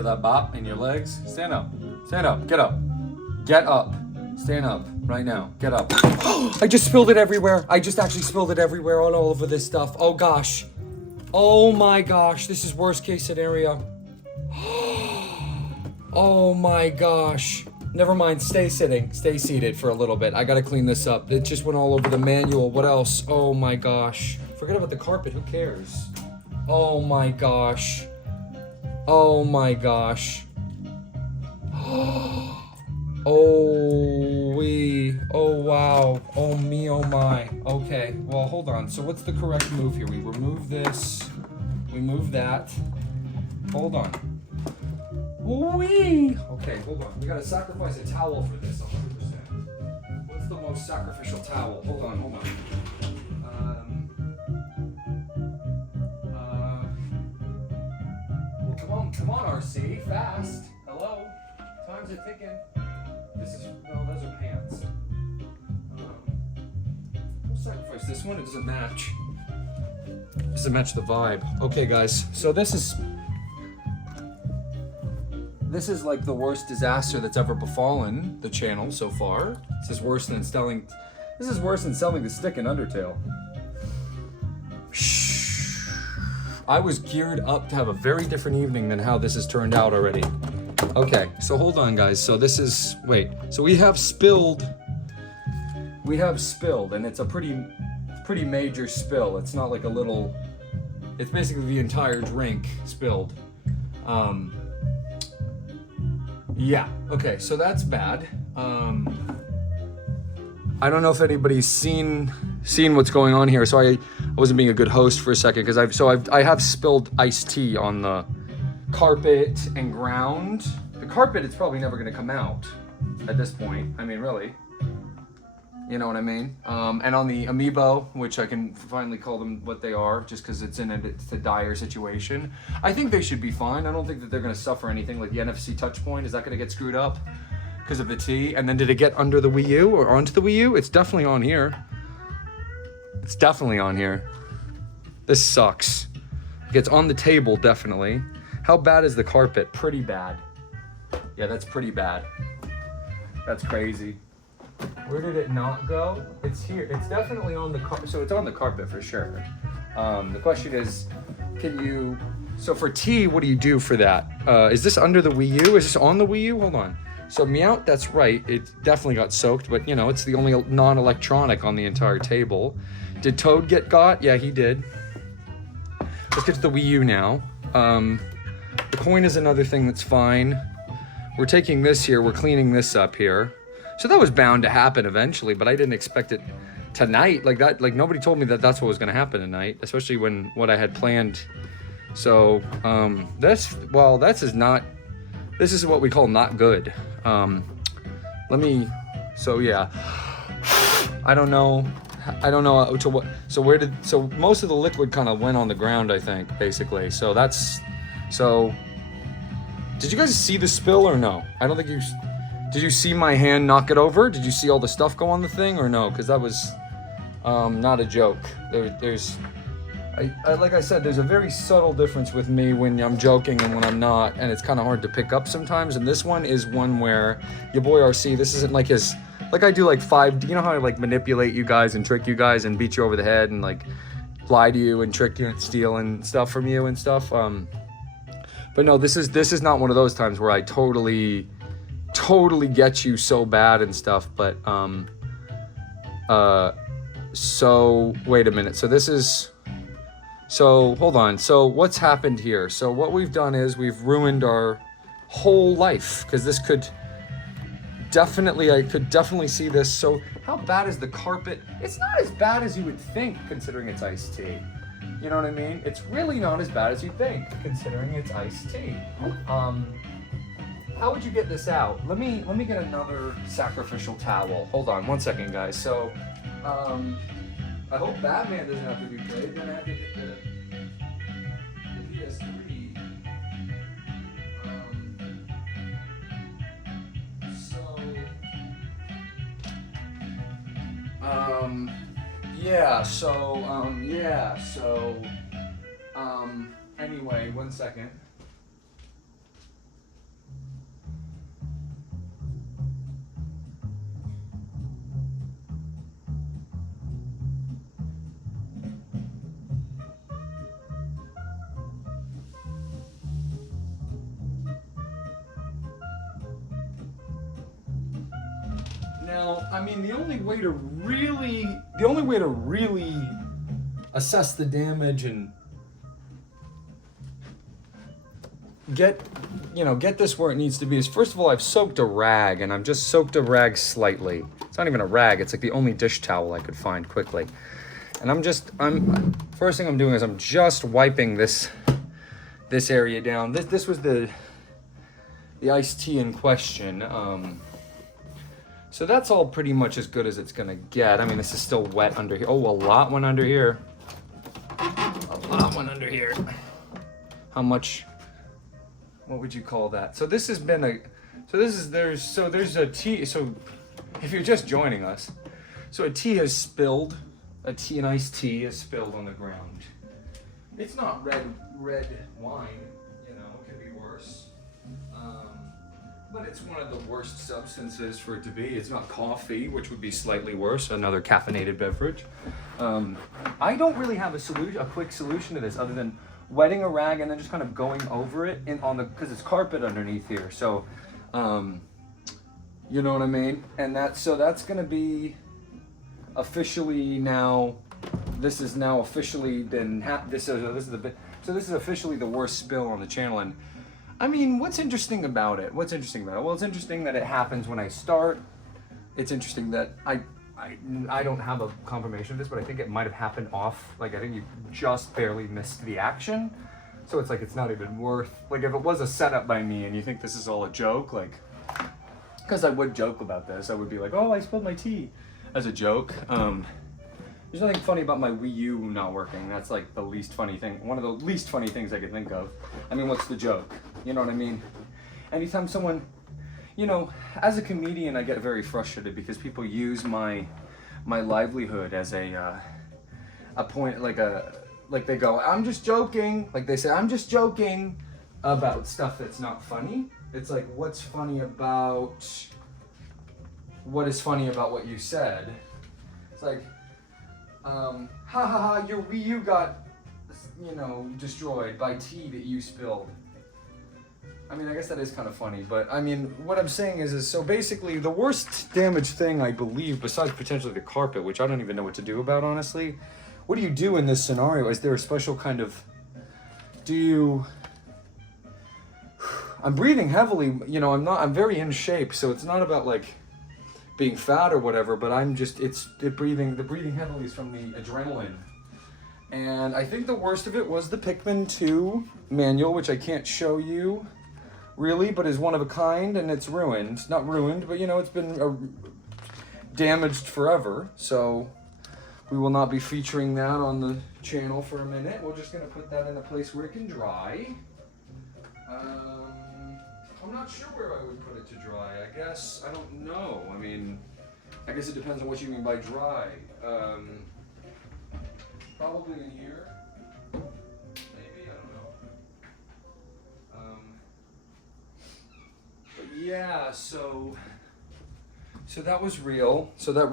Feel that bop in your legs? Stand up. Stand up. Get up. Get up. Stand up right now. Get up. I just spilled it everywhere. I just actually spilled it everywhere all over this stuff. Oh gosh. Oh my gosh. This is worst case scenario. Oh my gosh. Never mind. Stay sitting. Stay seated for a little bit. I gotta clean this up. It just went all over the manual. What else? Oh my gosh. Forget about the carpet. Who cares? Oh my gosh. Oh my gosh. Oh wee. Oh wow. Oh me, oh my. Okay, well hold on. So what's the correct move here? We remove this. We move that. Hold on. Wee. Okay, hold on. We gotta sacrifice a towel for this 100%. What's the most sacrificial towel? Hold on, hold on. Well, come on, RC, fast. Hello? Time's a ticking. This is, no, those are pants. We'll sacrifice this one. It doesn't match. It doesn't match the vibe. Okay, guys. So this is like the worst disaster that's ever befallen the channel so far. This is worse than selling the stick in Undertale. Shh. I was geared up to have a very different evening than how this has turned out already. Okay, so hold on guys. So this is, wait, so we have spilled, and it's a pretty major spill. It's not like a little, it's basically the entire drink spilled. Yeah, okay, so that's bad. I don't know if anybody's seen what's going on here. So I wasn't being a good host for a second because I have spilled iced tea on the carpet and ground. The carpet, it's probably never gonna come out at this point. I mean, really, you know what I mean? And on the amiibo, which I can finally call them what they are, just because it's a dire situation. I think they should be fine. I don't think that they're gonna suffer anything like the NFC touch point. Is that gonna get screwed up because of the tea? And then did it get under the Wii U or onto the Wii U? It's definitely on here. It's definitely on here. This sucks. It gets on the table, definitely. How bad is the carpet? Pretty bad. Yeah, that's pretty bad. That's crazy. Where did it not go? It's here. It's definitely on the carpet. So it's on the carpet for sure. The question is, so for tea, what do you do for that? Is this under the Wii U? Is this on the Wii U? Hold on. So Meowth, that's right. It definitely got soaked, but you know, it's the only non-electronic on the entire table. Did Toad get got? Yeah, he did. Let's get to the Wii U now. The coin is another thing that's fine. We're taking this here, we're cleaning this up here. So that was bound to happen eventually, but I didn't expect it tonight. Like that, like nobody told me that that's what was gonna happen tonight, especially when what I had planned. So, this is what we call not good. So yeah, I don't know to what, so most of the liquid kind of went on the ground, I think, basically. So did you guys see the spill or no? I don't think did you see my hand knock it over? Did you see all the stuff go on the thing or no? Because that was, not a joke. Like I said, there's a very subtle difference with me when I'm joking and when I'm not, and it's kind of hard to pick up sometimes. And this one is one where your boy RC, this isn't like like I do like you know how I like manipulate you guys and trick you guys and beat you over the head and like lie to you and trick you and steal and stuff from you and stuff. But no, this is not one of those times where I totally get you so bad and stuff. But so wait a minute. So hold on. So what's happened here? So what we've done is we've ruined our whole life, because this could definitely, I could definitely see this. So how bad is the carpet? It's not as bad as you would think, considering it's iced tea. You know what I mean? It's really not as bad as you think, considering it's iced tea. How would you get this out? Let me get another sacrificial towel. Hold on one second, guys. So, I hope Batman doesn't have to be played. Then I have to get the PS3. Anyway, one second. Now, I mean, the only way to really assess the damage and get this where it needs to be is, first of all, I've soaked a rag, and I'm just soaked a rag slightly. It's not even a rag, it's like the only dish towel I could find quickly. And first thing I'm doing is I'm just wiping this area down. This was the iced tea in question. So that's all pretty much as good as it's gonna get. I mean, this is still wet under here. Oh, a lot went under here. A lot went under here. How much? What would you call that? So this has been there's a tea. So if you're just joining us, so an iced tea has spilled on the ground. It's not red wine, it could be worse. But it's one of the worst substances for it to be. It's not coffee, which would be slightly worse, another caffeinated beverage. I don't really have a quick solution to this other than wetting a rag and then just kind of going over it because it's carpet underneath here. So, you know what I mean? And that's gonna be officially now. This is now officially been this is officially the worst spill on the channel. And I mean, what's interesting about it? Well, it's interesting that it happens when I start. It's interesting that I don't have a confirmation of this, but I think it might have happened off. Like, I think you just barely missed the action. So it's like, it's not even worth, like, if it was a setup by me and you think this is all a joke, like, because I would joke about this. I would be like, oh, I spilled my tea as a joke. There's nothing funny about my Wii U not working. That's like the least funny thing. One of the least funny things I could think of. I mean, what's the joke? You know what I mean? Anytime someone, as a comedian, I get very frustrated because people use my livelihood as a point, like they go, I'm just joking. Like they say, I'm just joking about stuff that's not funny. It's like, what is funny about what you said? It's like, ha ha ha, your Wii U got, destroyed by tea that you spilled. I mean, I guess that is kind of funny, but I mean, what I'm saying is so basically the worst damaged thing, I believe, besides potentially the carpet, which I don't even know what to do about, honestly. What do you do in this scenario? Is there a special kind of, I'm breathing heavily, I'm very in shape, so it's not about like being fat or whatever, but the breathing heavily is from the adrenaline. And I think the worst of it was the Pikmin 2 manual, which I can't show you really, but is one of a kind, and it's ruined. Not ruined, but it's been damaged forever, so we will not be featuring that on the channel for a minute. We're just gonna put that in a place where it can dry. I'm not sure where I would put it to dry. I guess, I don't know. I mean, I guess it depends on what you mean by dry. Probably in here. Maybe, I don't know. But yeah, so that was real. That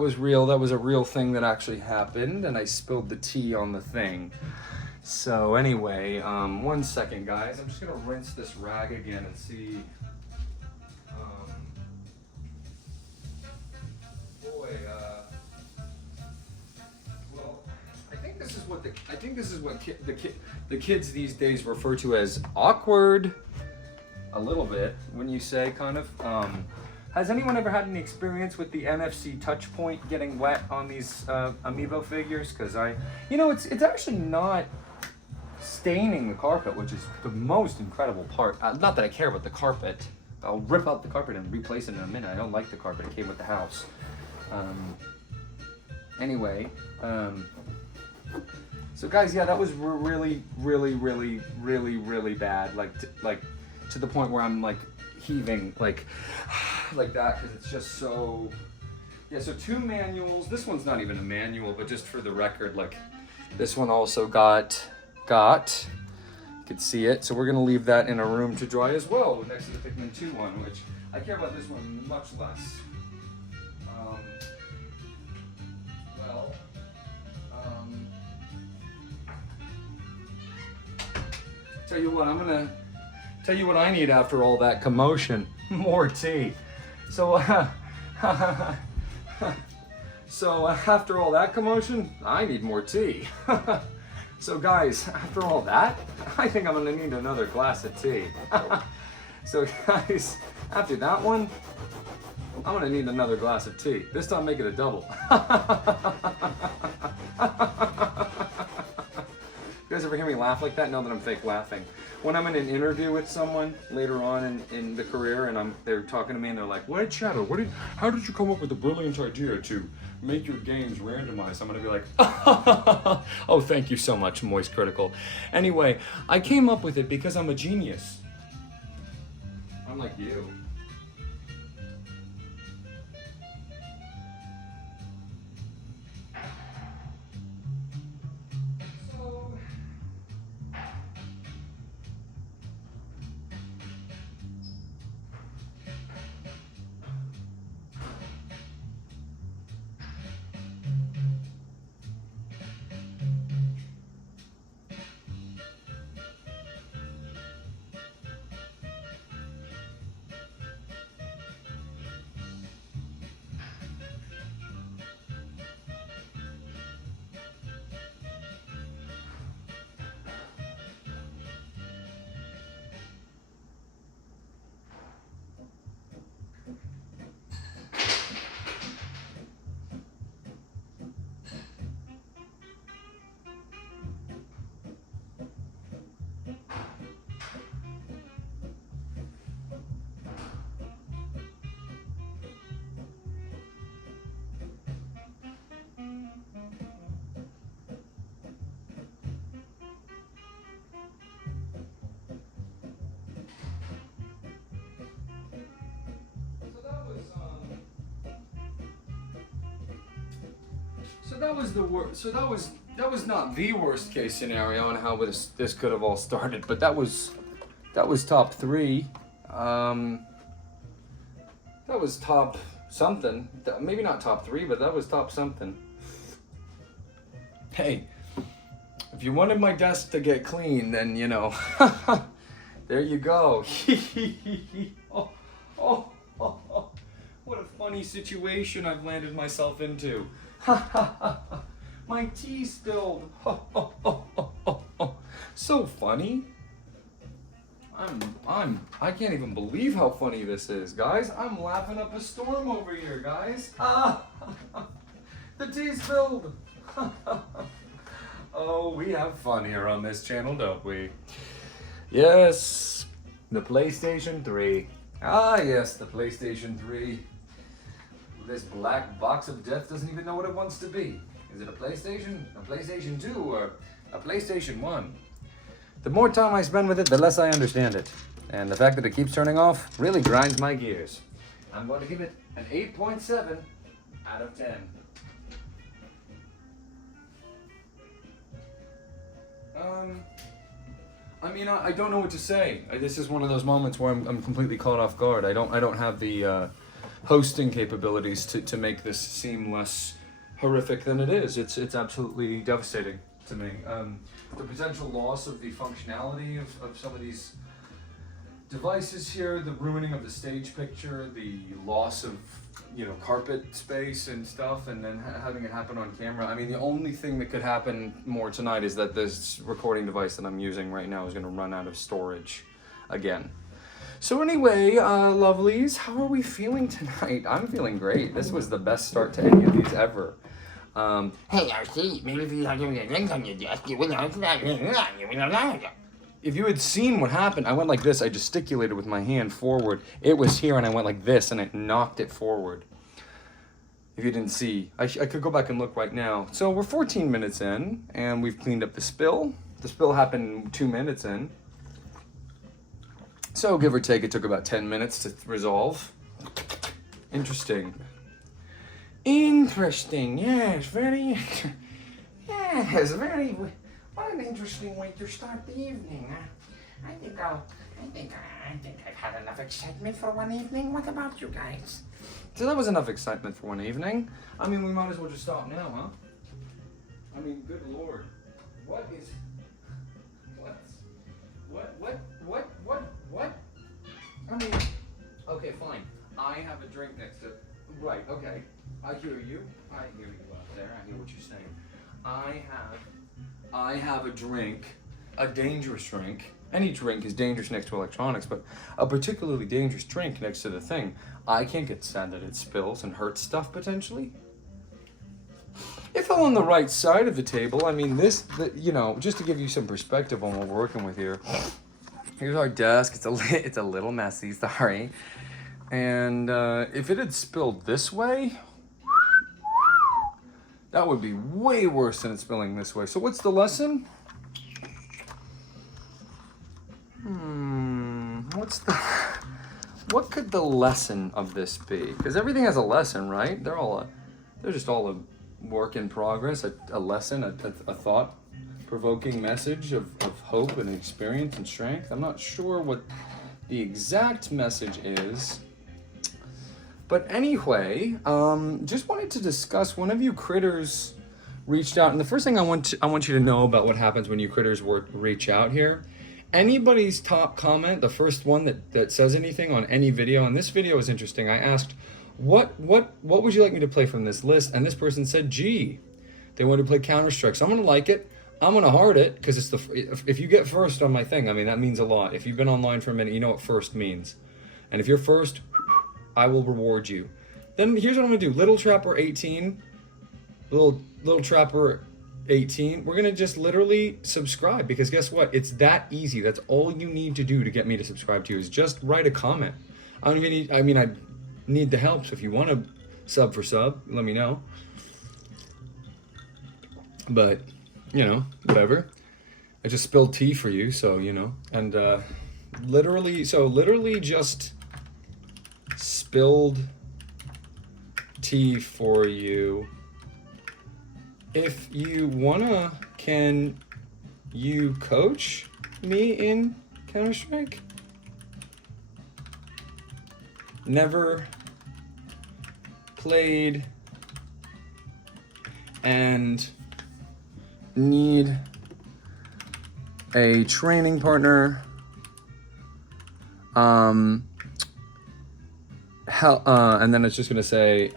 was real. That was a real thing that actually happened, and I spilled the tea on the thing. So anyway, 1 second, guys. I'm just gonna rinse this rag again and see. Well, I think this is what the kids these days refer to as awkward. A little bit, when you say kind of. Has anyone ever had any experience with the NFC touch point getting wet on these amiibo figures? Because it's actually not staining the carpet, which is the most incredible part. Not that I care about the carpet. I'll rip out the carpet and replace it in a minute. I don't like the carpet. It came with the house. Anyway, so guys, yeah, that was really, really, really, really, really bad. Like to the point where I'm like heaving, like that, because it's just so. Yeah, so 2 manuals. This one's not even a manual, but just for the record, like this one also got. You can see it. So we're gonna leave that in a room to dry as well, next to the Pikmin 2 one, which I care about this one much less. Tell you what, I'm gonna tell you what I need after all that commotion. More tea. So, so after all that commotion, I need more tea. So guys, after all that, I think I'm gonna need another glass of tea. So guys, after that one, I'm gonna need another glass of tea. This time make it a double. You guys ever hear me laugh like that? Know that I'm fake laughing. When I'm in an interview with someone later on in the career and they're talking to me and they're like, "What, Shadow, how did you come up with the brilliant idea to make your games randomized?" I'm gonna be like, "Oh, thank you so much, Moist Critical." Anyway, I came up with it because I'm a genius. I'm like you. So that was the worst. So that was not the worst case scenario on how this could have all started, but that was top three. That was top something. Maybe not top three, but that was top something. Hey, if you wanted my desk to get clean, then you know, there you go. Oh, what a funny situation I've landed myself into. My tea spilled. So funny. I can't even believe how funny this is, guys. I'm laughing up a storm over here, guys. The tea spilled. Oh, we have fun here on this channel, don't we? Yes, the PlayStation 3. Ah, yes, the PlayStation 3. This black box of death doesn't even know what it wants to be. Is it a PlayStation 2, or a PlayStation 1? The more time I spend with it, the less I understand it. And the fact that it keeps turning off really grinds my gears. I'm going to give it an 8.7 out of 10. I mean, I don't know what to say. This is one of those moments where I'm completely caught off guard. I don't have the hosting capabilities to make this seem less horrific than it is. It's absolutely devastating to me. The potential loss of the functionality of some of these devices here, the ruining of the stage picture, the loss of, you know, carpet space and stuff, and then having it happen on camera. I mean, the only thing that could happen more tonight is that this recording device that I'm using right now is going to run out of storage again. So anyway, lovelies, how are we feeling tonight? I'm feeling great. This was the best start to any of these ever. Hey, RC, maybe if you have any things on your desk, you wouldn't have that. If you had seen what happened, I went like this. I gesticulated with my hand forward. It was here, and I went like this, and it knocked it forward. If you didn't see, I could go back and look right now. So we're 14 minutes in, and we've cleaned up the spill. The spill happened 2 minutes in. So give or take, it took about 10 minutes to resolve. Interesting. Interesting, yes, very, yes, very, what an interesting way to start the evening. I think I've had enough excitement for one evening. What about you guys? So that was enough excitement for one evening. I mean, we might as well just stop now, huh? I mean, good Lord. What? I mean, okay, fine. I have a drink next to. Right. Okay. I hear you. I hear you out there. I hear what you're saying. I have a drink, a dangerous drink. Any drink is dangerous next to electronics, but a particularly dangerous drink next to the thing. I can't get sad that it spills and hurts stuff potentially. It fell on the right side of the table. I mean, just to give you some perspective on what we're working with here. Here's our desk. It's a little messy, sorry. And if it had spilled this way, that would be way worse than it spilling this way. So what's the lesson? What could the lesson of this be? Because everything has a lesson, right? They're just all a work in progress, a lesson, a thought-provoking message of hope and experience and strength. I'm not sure what the exact message is. But anyway, just wanted to discuss, one of you critters reached out, and the first thing I want you to know about what happens when you critters reach out here. Anybody's top comment, the first one that says anything on any video, and this video is interesting. I asked, what would you like me to play from this list? And this person said G. They wanted to play Counter-Strike. So I'm gonna like it. I'm gonna heart it, because it's if you get first on my thing, I mean, that means a lot. If you've been online for a minute, you know what first means. And if you're first, I will reward you. Then here's what I'm gonna do. Little Trapper 18, Little Trapper 18, we're gonna just literally subscribe, because guess what? It's that easy. That's all you need to do to get me to subscribe to you, is just write a comment. I need the help, so if you want to sub for sub, let me know. But, whatever. I just spilled tea for you, so, and literally just spilled tea for you. If you wanna, can you coach me in Counter-Strike? Never played and need a training partner. And then it's just gonna say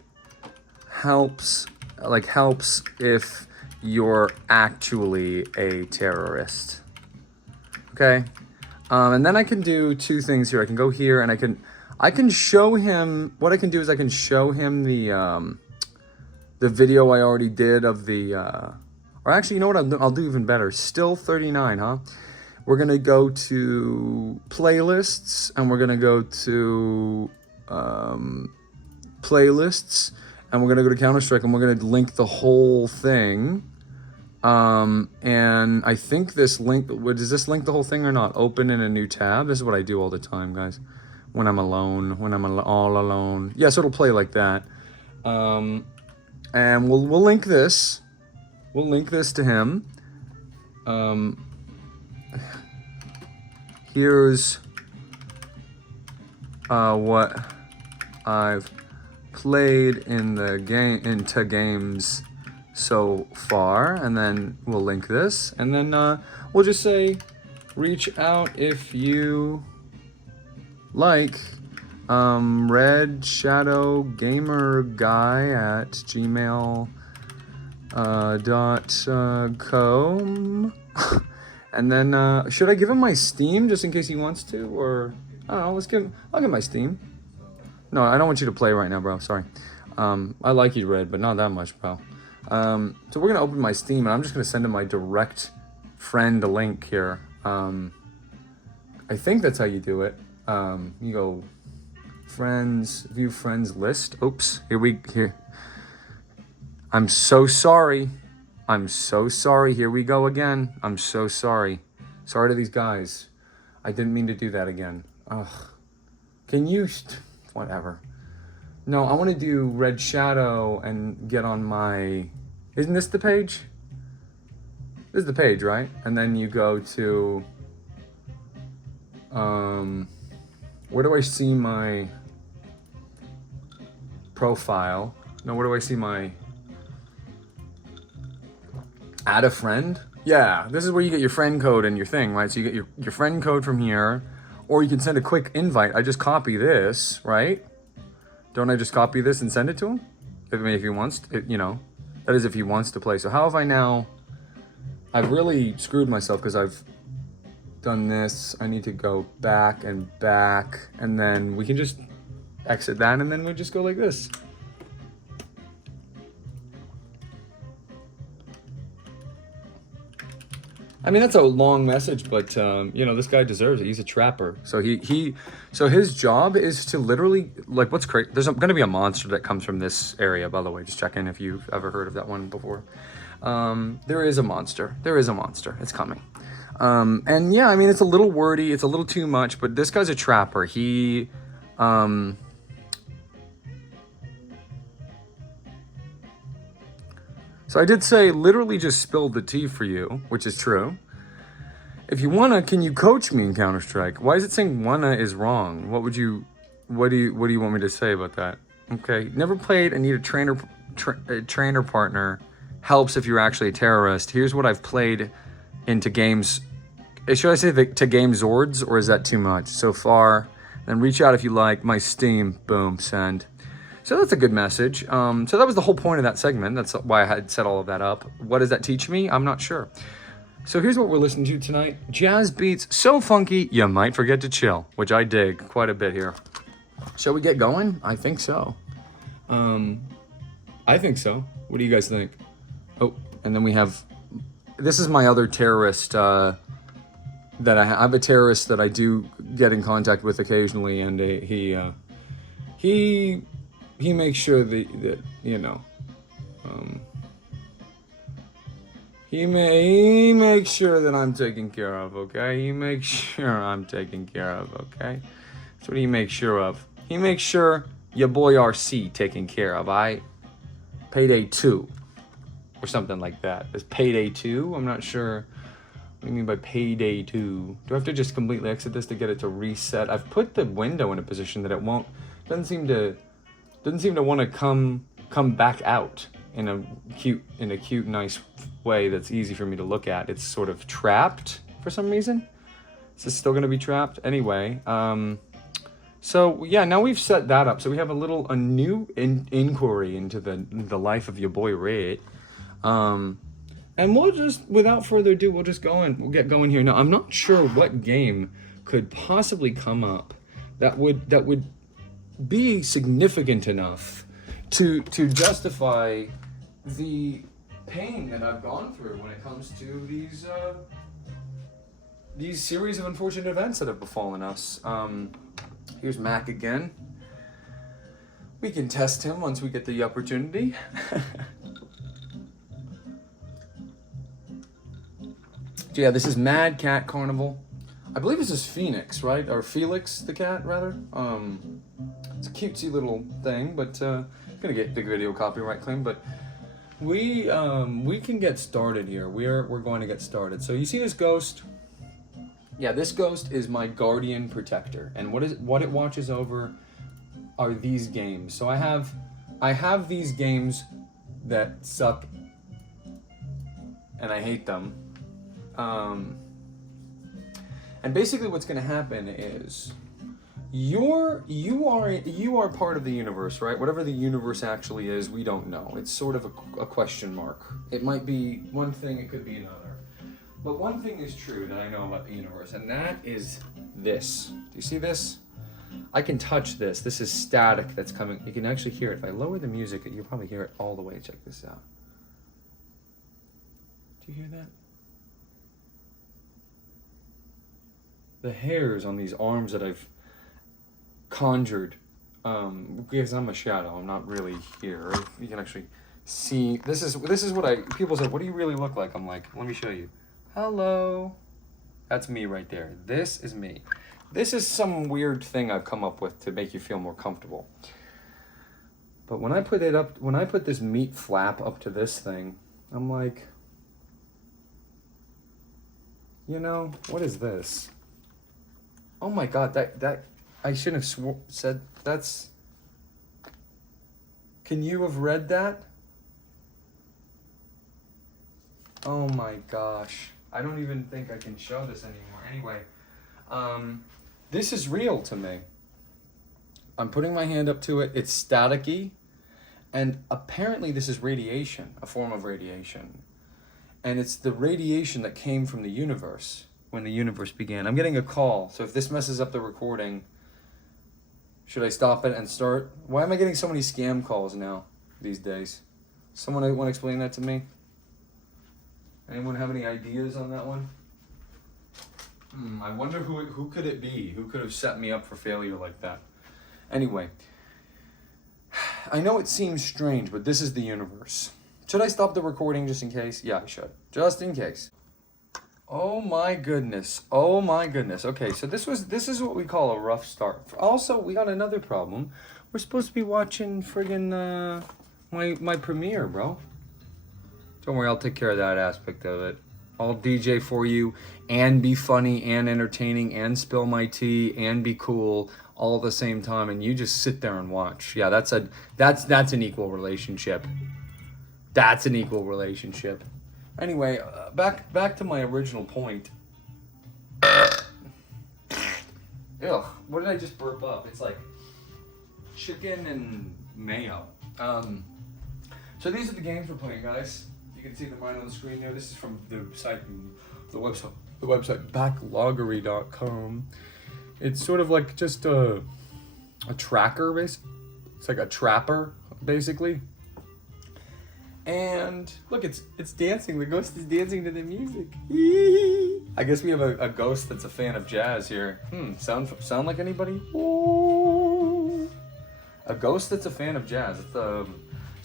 helps if you're actually a terrorist. Okay, and then I can do two things here. I can go here and I can show him, what I can do is I can show him the video I already did of the, or actually, you know what, I'll do even better. Still 39, huh? We're gonna go to playlists, and we're gonna go to playlists, and we're gonna go to Counter-Strike, and we're gonna link the whole thing. And I think this link, does this link the whole thing or not? Open in a new tab. This is what I do all the time, guys. When I'm alone, all alone. Yeah, so it'll play like that. And we'll link this. We'll link this to him. Here's what I've played into games so far, and then we'll link this, and then we'll just say, reach out if you like. Red Shadow Gamer Guy at gmail.com. And then should I give him my Steam just in case he wants to, or I don't know, I'll give my Steam. No, I don't want you to play right now, bro. Sorry. I like you, Red, but not that much, bro. So we're gonna open my Steam, and I'm just gonna send him my direct friend link here. I think that's how you do it. You go friends, view friends list. Oops, here. I'm so sorry. Here we go again. I'm so sorry. Sorry to these guys. I didn't mean to do that again. Ugh. Can you, whatever. No, I want to do Red Shadow and get on my, isn't this the page? This is the page, right? And then you go to, where do I see my profile? No, where do I see my, add a friend? Yeah, this is where you get your friend code and your thing, right? So you get your friend code from here, or you can send a quick invite. I just copy this, right? Don't I just copy this and send it to him? If he wants, you know, that is if he wants to play. So how have I now? I've really screwed myself because I've done this. I need to go back, and then we can just exit that, and then we just go like this. I mean, that's a long message, but you know, this guy deserves it. He's a trapper. So so his job is to literally, like, what's crazy? There's going to be a monster that comes from this area, by the way. Just check in if you've ever heard of that one before. There is a monster. There is a monster. It's coming. And yeah, I mean, it's a little wordy. It's a little too much, but this guy's a trapper. So I did say literally just spilled the tea for you, which is true. If you wanna, can you coach me in Counter-Strike? Why is it saying wanna is wrong? What do you want me to say about that? Okay, never played and need a trainer partner. Helps if you're actually a terrorist. Here's what I've played into games. Should I say to game Zords, or is that too much so far? Then reach out if you like. My Steam, boom, send. So that's a good message. So that was the whole point of that segment. That's why I had set all of that up. What does that teach me? I'm not sure. So here's what we're listening to tonight. Jazz beats so funky, you might forget to chill, which I dig quite a bit here. Shall we get going? I think so. I think so. What do you guys think? Oh, and then we have, this is my other terrorist, that I have a terrorist that I do get in contact with occasionally, and he makes sure that you know, he makes sure that I'm taken care of, okay? He makes sure I'm taken care of, okay? That's what he makes sure of. He makes sure your boy RC taken care of, Payday 2, or something like that. Is Payday 2? I'm not sure. What do you mean by Payday 2? Do I have to just completely exit this to get it to reset? I've put the window in a position that it won't, doesn't seem to want to come back out in a cute, nice way that's easy for me to look at. It's sort of trapped for some reason. Is this still going to be trapped? Anyway, so yeah, now we've set that up. So we have a new inquiry into the life of your boy Red. And we'll just, without further ado, we'll get going here. Now, I'm not sure what game could possibly come up that would be significant enough to justify the pain that I've gone through when it comes to these series of unfortunate events that have befallen us. Here's Mac again. We can test him once we get the opportunity. So yeah, this is Mad Cat Carnival. I believe this is Phoenix, right? Or Felix the cat, rather. It's a cutesy little thing, but gonna get big video copyright claim. But we can get started here. We're going to get started. So you see this ghost? Yeah, this ghost is my guardian protector, and what it watches over are these games. So I have these games that suck, and I hate them. And basically what's going to happen is you are part of the universe, right? Whatever the universe actually is, we don't know. It's sort of a question mark. It might be one thing, it could be another. But one thing is true that I know about the universe, and that is this. Do you see this? I can touch this. This is static that's coming. You can actually hear it. If I lower the music, you'll probably hear it all the way. Check this out. Do you hear that? The hairs on these arms that I've conjured, because I'm a shadow, I'm not really here. You can actually see, this is what people say, what do you really look like? I'm like, let me show you. Hello. That's me right there. This is me. This is some weird thing I've come up with to make you feel more comfortable. But when I put it up, when I put this meat flap up to this thing, I'm like, you know, what is this? Oh my God, that I shouldn't have said that's. Can you have read that? Oh my gosh, I don't even think I can show this anymore. Anyway, this is real to me. I'm putting my hand up to it. It's staticky. And apparently this is radiation, a form of radiation. And it's the radiation that came from the universe when the universe began. I'm getting a call. So if this messes up the recording, should I stop it and start? Why am I getting so many scam calls now these days? Someone want to explain that to me? Anyone have any ideas on that one? I wonder who could it be? Who could have set me up for failure like that? Anyway, I know it seems strange, but this is the universe. Should I stop the recording just in case? Yeah, I should. Just in case. Oh my goodness. Oh my goodness. Okay, so this is what we call a rough start. Also, we got another problem. We're supposed to be watching friggin' my premiere, bro. Don't worry, I'll take care of that aspect of it. I'll DJ for you and be funny and entertaining and spill my tea and be cool all at the same time, and you just sit there and watch. Yeah, that's an equal relationship. That's an equal relationship. Anyway, back to my original point. Ugh, what did I just burp up? It's like chicken and mayo. So these are the games we're playing, guys. You can see them right on the screen there. This is from the website backloggery.com. It's sort of like just a tracker, basically. It's like a trapper, basically. And look, it's dancing. The ghost is dancing to the music. I guess we have a ghost that's a fan of jazz here. Sound like anybody? Ooh. A ghost that's a fan of jazz. So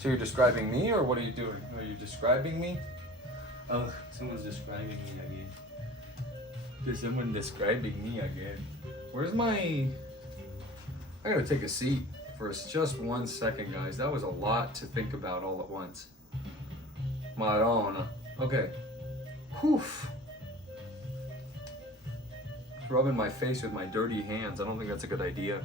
you're describing me, or what are you doing? Are you describing me? Oh, someone's describing me again. There's someone describing me again. Where's my... I gotta take a seat for just 1 second, guys. That was a lot to think about all at once. Madonna. Okay. Whew. Rubbing my face with my dirty hands. I don't think that's a good idea.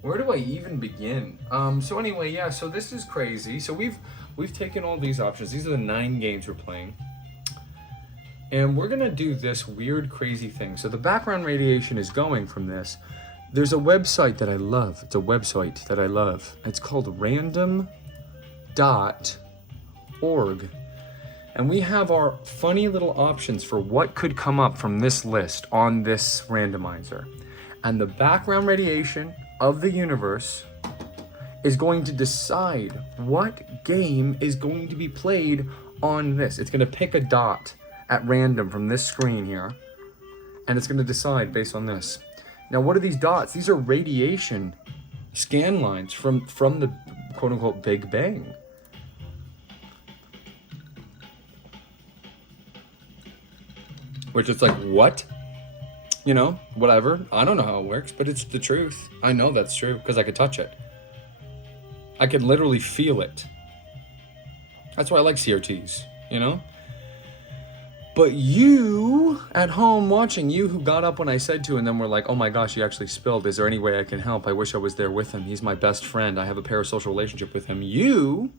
Where do I even begin? So anyway, yeah, so this is crazy. So we've taken all these options. These are the 9 games we're playing. And we're gonna do this weird, crazy thing. So the background radiation is going from this. There's a website that I love. It's a website that I love. It's called random.org. And we have our funny little options for what could come up from this list on this randomizer. And the background radiation of the universe is going to decide what game is going to be played on this. It's gonna pick a dot at random from this screen here, and it's gonna decide based on this. Now, what are these dots? These are radiation scan lines from the quote-unquote Big Bang. Which it's like, what? You know, whatever. I don't know how it works, but it's the truth. I know that's true because I could touch it. I could literally feel it. That's why I like CRTs, you know? But you at home watching, you who got up when I said to and then were like, oh my gosh, he actually spilled. Is there any way I can help? I wish I was there with him. He's my best friend. I have a parasocial relationship with him. You,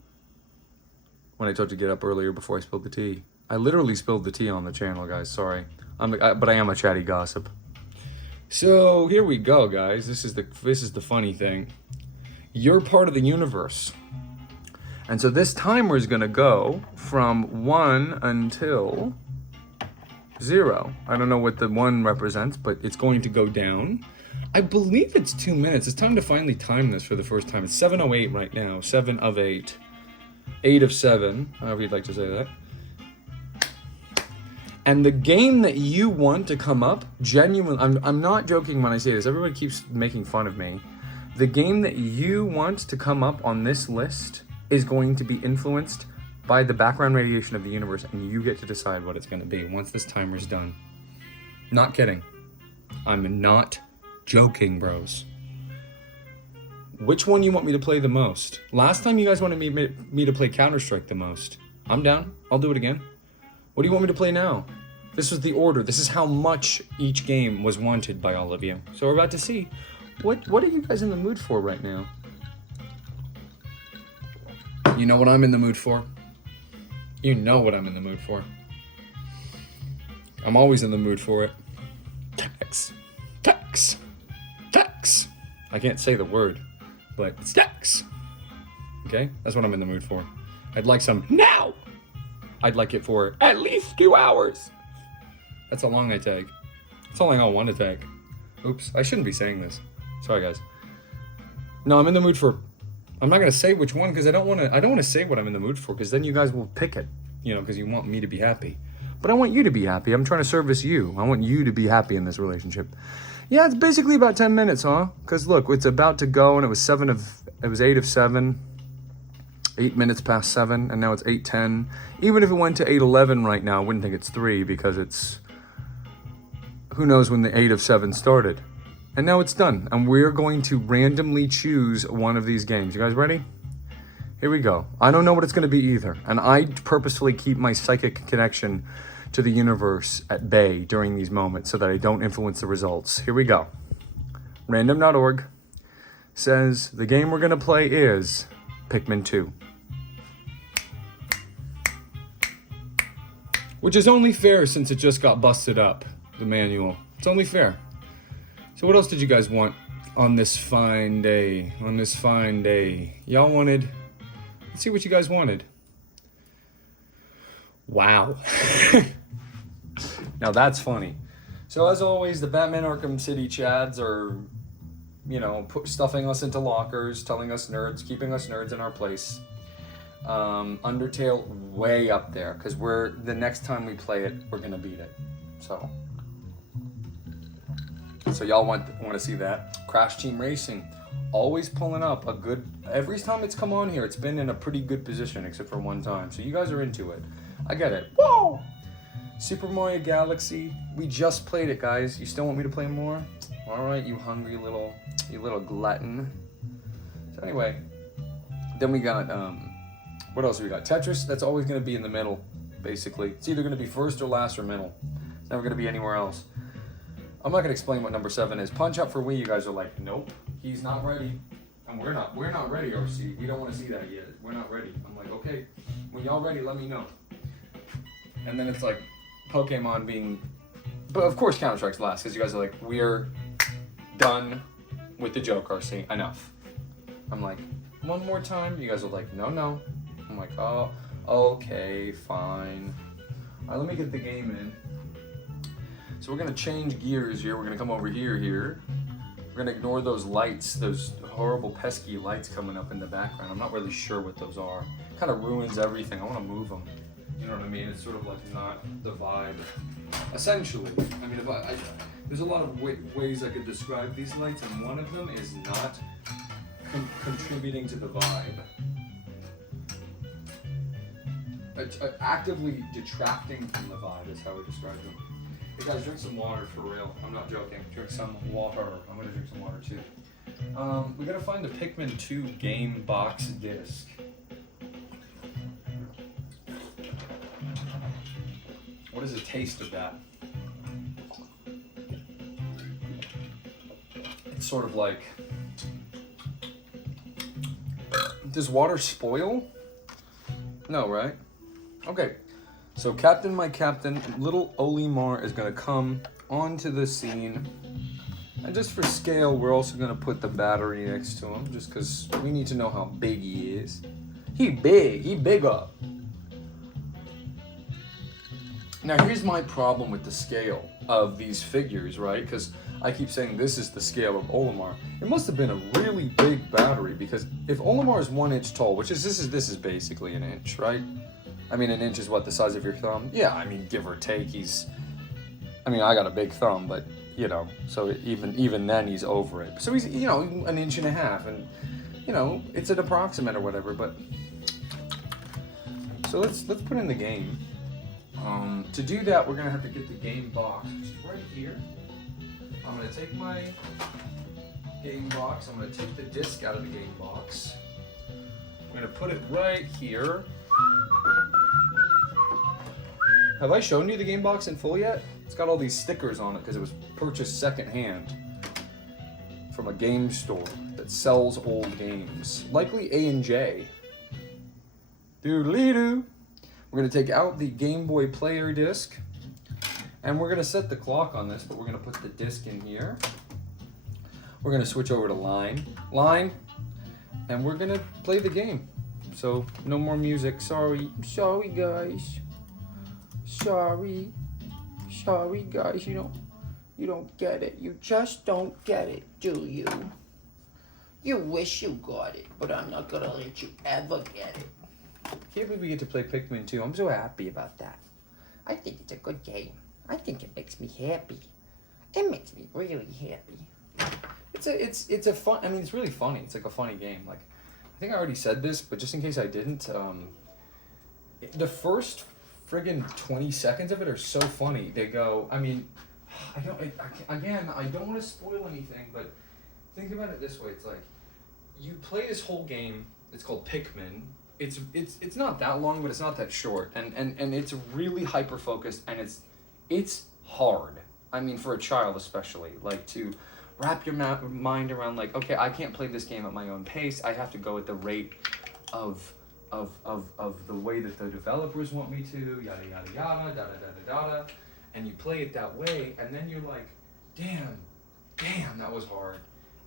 when I told you to get up earlier before I spilled the tea, I literally spilled the tea on the channel, guys. Sorry. But I am a chatty gossip. So here we go, guys. This is the funny thing. You're part of the universe. And so this timer is gonna go from 1 until 0. I don't know what the 1 represents, but it's going to go down. I believe it's 2 minutes. It's time to finally time this for the first time. It's 7:08 right now. 7 of 8. 8 of 7, however you'd like to say that. And the game that you want to come up, genuinely, I'm not joking when I say this. Everybody keeps making fun of me. The game that you want to come up on this list is going to be influenced by the background radiation of the universe, and you get to decide what it's going to be once this timer's done. Not kidding. I'm not joking, bros. Which one you want me to play the most? Last time you guys wanted me to play Counter-Strike the most. I'm down. I'll do it again. What do you want me to play now? This was the order. This is how much each game was wanted by all of you. So we're about to see. What are you guys in the mood for right now? You know what I'm in the mood for? You know what I'm in the mood for. I'm always in the mood for it. Text. I can't say the word, but stacks. Okay, that's what I'm in the mood for. I'd like some now. I'd like it for at least 2 hours. That's how long I take. That's how long I want to take. Oops, I shouldn't be saying this. Sorry, guys. No, I'm in the mood for. I'm not gonna say which one because I don't want to say what I'm in the mood for because then you guys will pick it. You know, because you want me to be happy. But I want you to be happy. I'm trying to service you. I want you to be happy in this relationship. Yeah, it's basically about 10 minutes, huh? Because look, it's about to go, and it was 8 of 7. 8 minutes past 7, and now it's 8:10. Even if it went to 8:11 right now, I wouldn't think it's 3 because it's. Who knows when the 8 of 7 started? And now it's done, and we're going to randomly choose one of these games. You guys ready? Here we go. I don't know what it's going to be either, and I purposefully keep my psychic connection to the universe at bay during these moments so that I don't influence the results. Here we go. Random.org says the game we're going to play is Pikmin 2. Which is only fair since it just got busted up, the manual. It's only fair. So what else did you guys want on this fine day? On this fine day. Y'all wanted... Let's see what you guys wanted. Wow. Now that's funny. So as always, the Batman Arkham City chads are, you know, stuffing us into lockers, telling us nerds, keeping us nerds in our place. Undertale way up there, because the next time we play it, we're gonna beat it. So y'all want to see that. Crash Team Racing, always pulling up a good. Every time it's come on here, it's been in a pretty good position, except for one time. So you guys are into it. I get it. Whoa! Super Mario Galaxy. We just played it, guys. You still want me to play more? All right, you hungry little glutton. So anyway, then we got what else we got? Tetris. That's always going to be in the middle, basically. It's either going to be first or last or middle. It's never going to be anywhere else. I'm not going to explain what number 7 is. Punch Up for Wii. You guys are like, nope, he's not ready. And we're not ready, RC. We don't want to see that yet. We're not ready. I'm like, okay, when y'all ready, let me know. And then it's like Pokemon being, but of course Counter-Strike's last because you guys are like, we're done with the joke, RC. Enough. I'm like, one more time. You guys are like, no. I'm like, oh, okay, fine. All right, let me get the game in. So we're gonna change gears here. We're gonna come over here. We're gonna ignore those lights, those horrible pesky lights coming up in the background. I'm not really sure what those are. Kind of ruins everything. I wanna move them. You know what I mean? It's sort of like not the vibe. Essentially, I mean, there's a lot of ways I could describe these lights, and one of them is not contributing to the vibe. Actively detracting from the vibe is how I describe them. Hey guys, drink some water for real. I'm not joking. Drink some water. I'm gonna drink some water too. We gotta find the Pikmin 2 game box disc. What is the taste of that? It's sort of like, does water spoil? No, right? Okay. So Captain, my Captain, little Olimar is going to come onto the scene. And just for scale, we're also going to put the battery next to him, just because we need to know how big he is. He big up. Now here's my problem with the scale of these figures, right? Because I keep saying this is the scale of Olimar. It must have been a really big battery, because if Olimar is 1 inch tall, which is this is basically an inch, right? I mean, an inch is what, the size of your thumb? Yeah, I mean, give or take, I got a big thumb, but, you know, so even then he's over it. So he's, you know, 1.5 inches, and, you know, it's an approximate or whatever, but, so let's put in the game. To do that, we're gonna have to get the game box, which is right here. I'm gonna take my game box, I'm gonna take the disc out of the game box. I'm gonna put it right here. Have I shown you the game box in full yet? It's got all these stickers on it because it was purchased secondhand from a game store that sells old games. Likely A&J. Doodly-doo. We're going to take out the Game Boy Player disc, and we're going to set the clock on this, but we're going to put the disc in here. We're gonna switch over to line, and we're gonna play the game. So no more music. Sorry guys. Sorry guys. You don't get it. You just don't get it, do you? You wish you got it, but I'm not gonna let you ever get it. Can't believe we get to play Pikmin 2. I'm so happy about that. I think it's a good game. I think it makes me happy. It makes me really happy. It's a fun. I mean, it's really funny. It's like a funny game. Like, I think I already said this, but just in case I didn't, the first friggin' 20 seconds of it are so funny. They go. I mean, I don't want to spoil anything, but think about it this way. It's like you play this whole game. It's called Pikmin. It's not that long, but it's not that short, and it's really hyper focused, and it's hard. I mean, for a child especially, like to wrap your mind around like, okay, I can't play this game at my own pace. I have to go at the rate of the way that the developers want me to, yada yada yada, da da da da da, and you play it that way, and then you're like, damn, that was hard.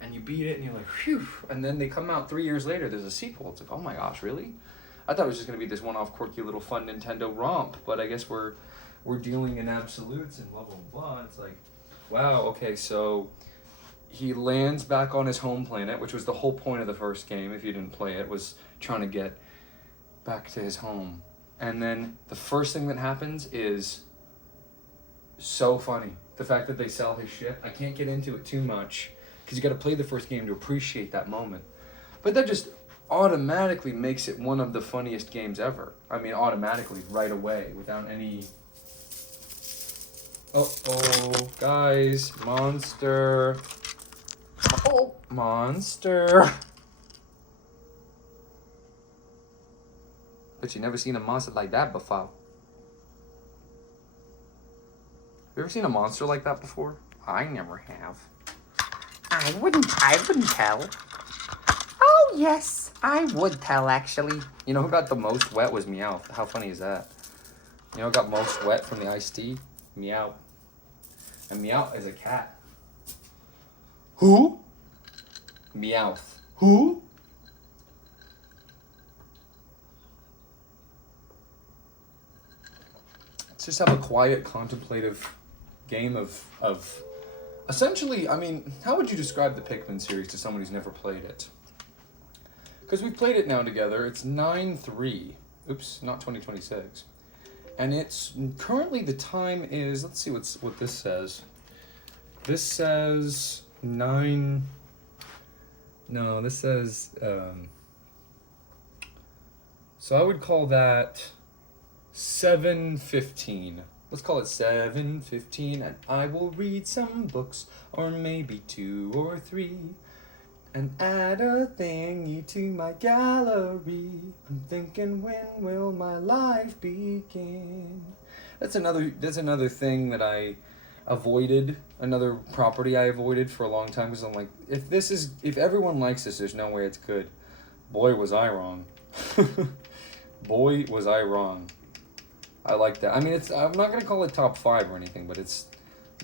And you beat it, and you're like, phew. And then they come out 3 years later, there's a sequel. It's like, oh my gosh, really? I thought it was just going to be this one-off quirky little fun Nintendo romp, but I guess we're dealing in absolutes and blah, blah, blah. It's like, wow, okay, so he lands back on his home planet, which was the whole point of the first game, if you didn't play it, was trying to get back to his home. And then the first thing that happens is so funny. The fact that they sell his ship, I can't get into it too much, because you got to play the first game to appreciate that moment. But that just automatically makes it one of the funniest games ever. I mean, automatically, right away, without any... Uh-oh, guys, monster. Oh, monster. But you never seen a monster like that before. You ever seen a monster like that before? I never have. I wouldn't tell. Oh, yes, I would tell, actually. You know who got the most wet was Meowth. How funny is that? You know who got most wet from the iced tea? Meow. And Meowth is a cat. Who? Meowth. Who? Let's just have a quiet, contemplative game of essentially, I mean, how would you describe the Pikmin series to someone who's never played it? Because we've played it now together. It's 9/3. Oops, not 2026. And it's currently the time is, let's see what this says. This says 9. No, this says so I would call that 7:15. Let's call it 7:15, and I will read some books, or maybe 2 or 3, and add a thingy to my gallery. I'm thinking, when will my life begin? That's another thing that I avoided, another property I avoided for a long time, because I'm like, if everyone likes this, there's no way it's good. Boy, was I wrong. Boy, was I wrong. I like that. I mean, I'm not going to call it top 5 or anything, but it's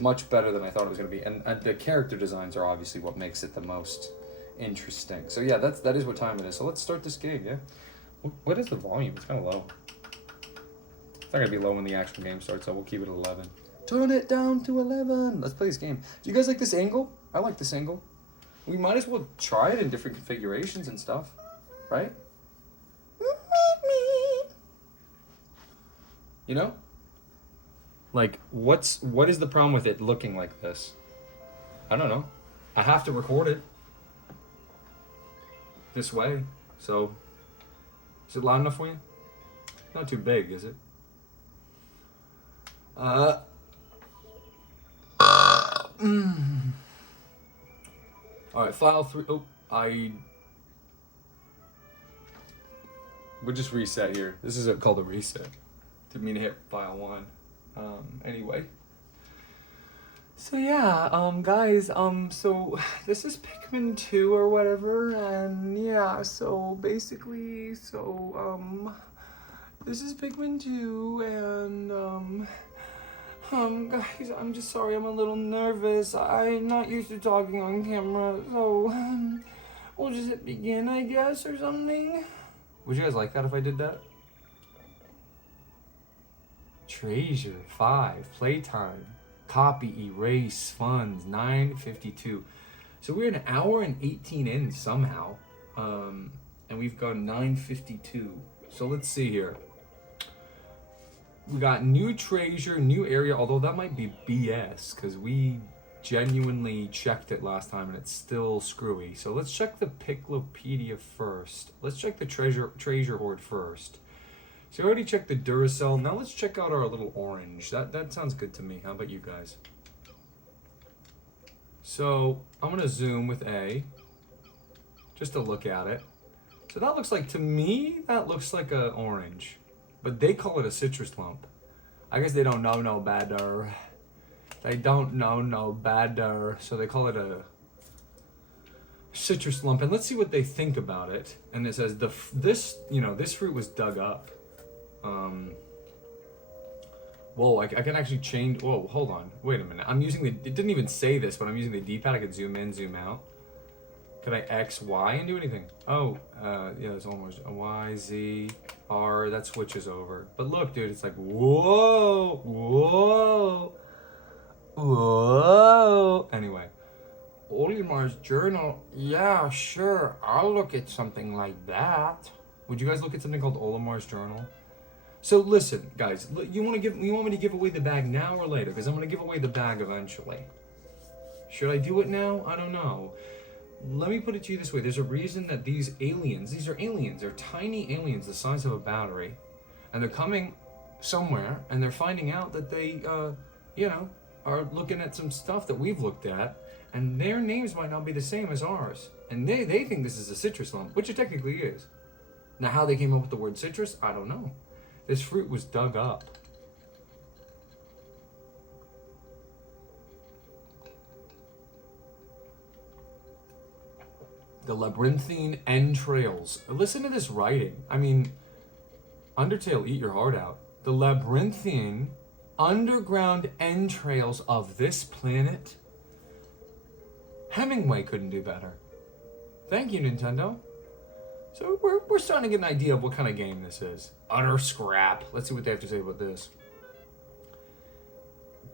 much better than I thought it was going to be. And the character designs are obviously what makes it the most interesting. So yeah, that is what time it is. So let's start this game, yeah? What is the volume? It's kind of low. It's not going to be low when the actual game starts, so we'll keep it at 11. Turn it down to 11. Let's play this game. Do you guys like this angle? I like this angle. We might as well try it in different configurations and stuff, right? You know? Like, what is the problem with it looking like this? I don't know. I have to record it this way, so is it loud enough for you? Not too big, is it? Alright, file 3. Oh, we'll just reset here. This is called a reset. Didn't mean to hit file 1. Anyway. So yeah, guys, so this is Pikmin 2 or whatever, and yeah, so basically, this is Pikmin 2, and, Guys, I'm just sorry, I'm a little nervous. I'm not used to talking on camera, so we'll just hit begin, I guess, or something. Would you guys like that if I did that? Treasure, 5, playtime, copy, erase, funds, 9:52. So we're an hour and 18 in somehow, and we've got 9:52. So let's see here. We got new treasure, new area, although that might be BS because we genuinely checked it last time and it's still screwy. So let's check the Piclopedia first. Let's check the treasure hoard first. So I already checked the Duracell. Now let's check out our little orange. That sounds good to me. How about you guys? So I'm gonna zoom with A just to look at it. So that looks like, to me, that looks like an orange. But they call it a citrus lump. I guess they don't know no better. They don't know no better. So they call it a citrus lump. And let's see what they think about it. And it says this fruit was dug up. Whoa, I can actually change. Whoa, hold on. Wait a minute. I'm using it didn't even say this, but I'm using the D-pad. I can zoom in, zoom out. Could I X, Y and do anything? Oh, yeah, it's almost Y, Z, R. That switches over. But look, dude, it's like, whoa, whoa, whoa. Anyway, Olimar's journal. Yeah, sure. I'll look at something like that. Would you guys look at something called Olimar's journal? So listen, guys, you want me to give away the bag now or later? Because I'm going to give away the bag eventually. Should I do it now? I don't know. Let me put it to you this way. There's a reason that these are aliens. They're tiny aliens the size of a battery. And they're coming somewhere and they're finding out that they, are looking at some stuff that we've looked at. And their names might not be the same as ours. And they think this is a citrus lump, which it technically is. Now, how they came up with the word citrus, I don't know. This fruit was dug up. The labyrinthine entrails. Listen to this writing. I mean, Undertale, eat your heart out. The labyrinthine underground entrails of this planet. Hemingway couldn't do better. Thank you, Nintendo. So we're starting to get an idea of what kind of game this is. Utter scrap. Let's see what they have to say about this.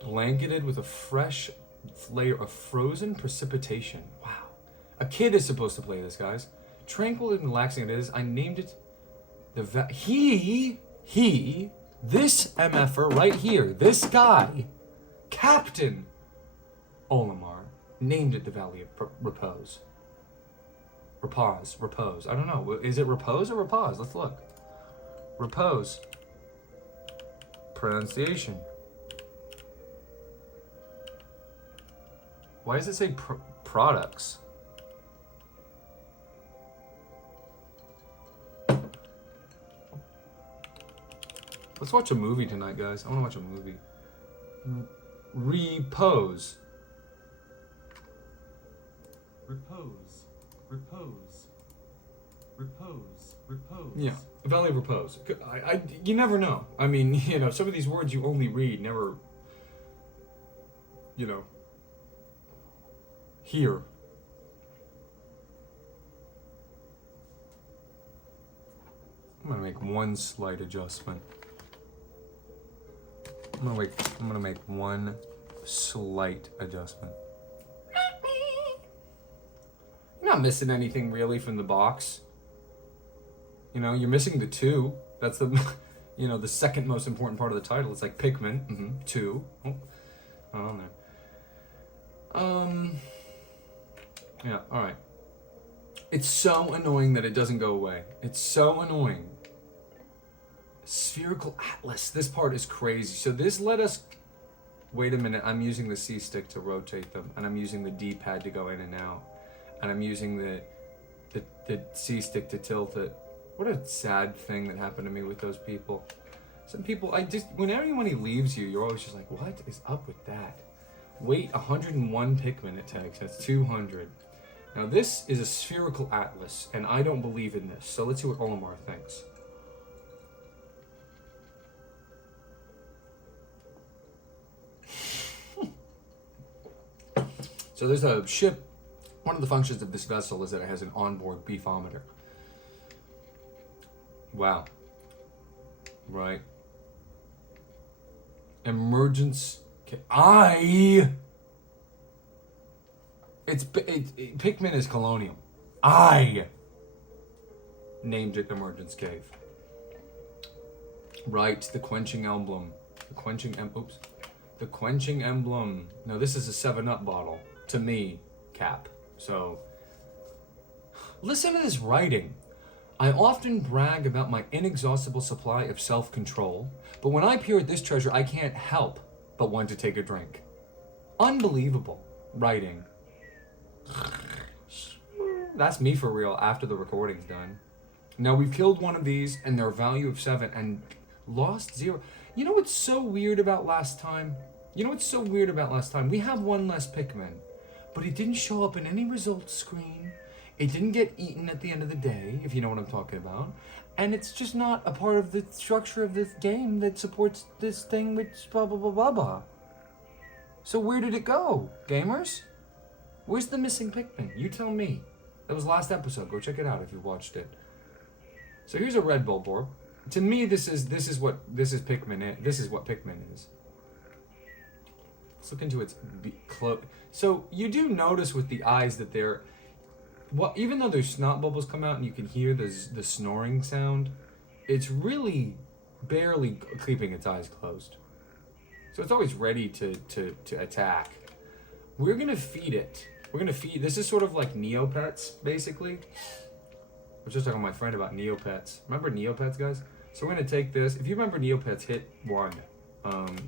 Blanketed with a fresh layer of frozen precipitation. Wow. A kid is supposed to play this, guys. Tranquil and relaxing it is. I named it this MFer right here, this guy, Captain Olimar, named it the Valley of Repose. Repose. I don't know. Is it repose or repose? Let's look. Repose. Pronunciation. Why does it say products? Let's watch a movie tonight, guys. I want to watch a movie. Repose. Repose. Repose. Repose. Repose. Yeah, the Valley of Repose. You never know. I mean, some of these words you only read, never, hear. I'm gonna make one slight adjustment. I'm gonna make one slight adjustment. You're not missing anything really from the box. You're missing the 2. That's the, the second most important part of the title. It's like Pikmin, 2. Oh, on there. Yeah, all right. It's so annoying that it doesn't go away. It's so annoying. Spherical Atlas. This part is crazy. So this let us... Wait a minute. I'm using the C stick to rotate them. And I'm using the D-pad to go in and out. And I'm using the C stick to tilt it. What a sad thing that happened to me with those people. Some people, when anybody leaves you, you're always just like, what is up with that? Wait, 101 Pikmin it takes. That's 200. Now this is a spherical atlas, and I don't believe in this. So let's see what Olimar thinks. So there's a ship. One of the functions of this vessel is that it has an onboard beefometer. Wow. Right. Emergence. Pikmin is colonial. I named it Emergence Cave. Right, the quenching emblem. The quenching emblem. Now this is a 7-Up bottle. To me, Cap. So, listen to this writing. I often brag about my inexhaustible supply of self-control, but when I peer at this treasure, I can't help but want to take a drink. Unbelievable writing. That's me for real after the recording's done. Now we've killed one of these and their value of 7 and lost 0. You know what's so weird about last time? We have one less Pikmin, but it didn't show up in any results screen. It didn't get eaten at the end of the day, if you know what I'm talking about. And it's just not a part of the structure of this game that supports this thing, which blah, blah, blah, blah, blah. So where did it go, gamers? Where's the missing Pikmin? You tell me. That was last episode. Go check it out if you watched it. So here's a red Bulborb. To me, this is what Pikmin is. Let's look into its So you do notice with the eyes that they're, well, even though their snot bubbles come out and you can hear the snoring sound, it's really barely keeping its eyes closed. So it's always ready to attack. We're gonna feed it. This is sort of like Neopets, basically. I was just talking to my friend about Neopets. Remember Neopets, guys? So we're gonna take this. If you remember Neopets, hit 1.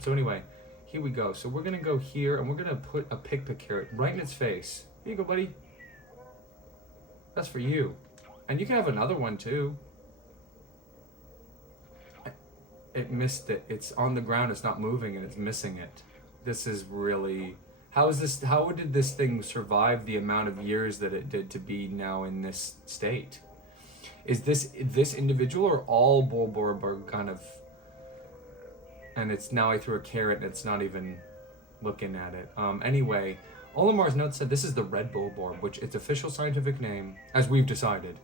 So anyway, here we go. So we're gonna go here and we're gonna put a Pikmin carrot right in its face. Here you go, buddy. That's for you. And you can have another one too. It missed it. It's on the ground, it's not moving, and it's missing it. This is really... How did this thing survive the amount of years that it did to be now in this state? Is this individual or all Bulborb are kind of... And it's now I threw a carrot and it's not even looking at it. Anyway, Olimar's note said this is the red Bulborb, which its official scientific name, as we've decided,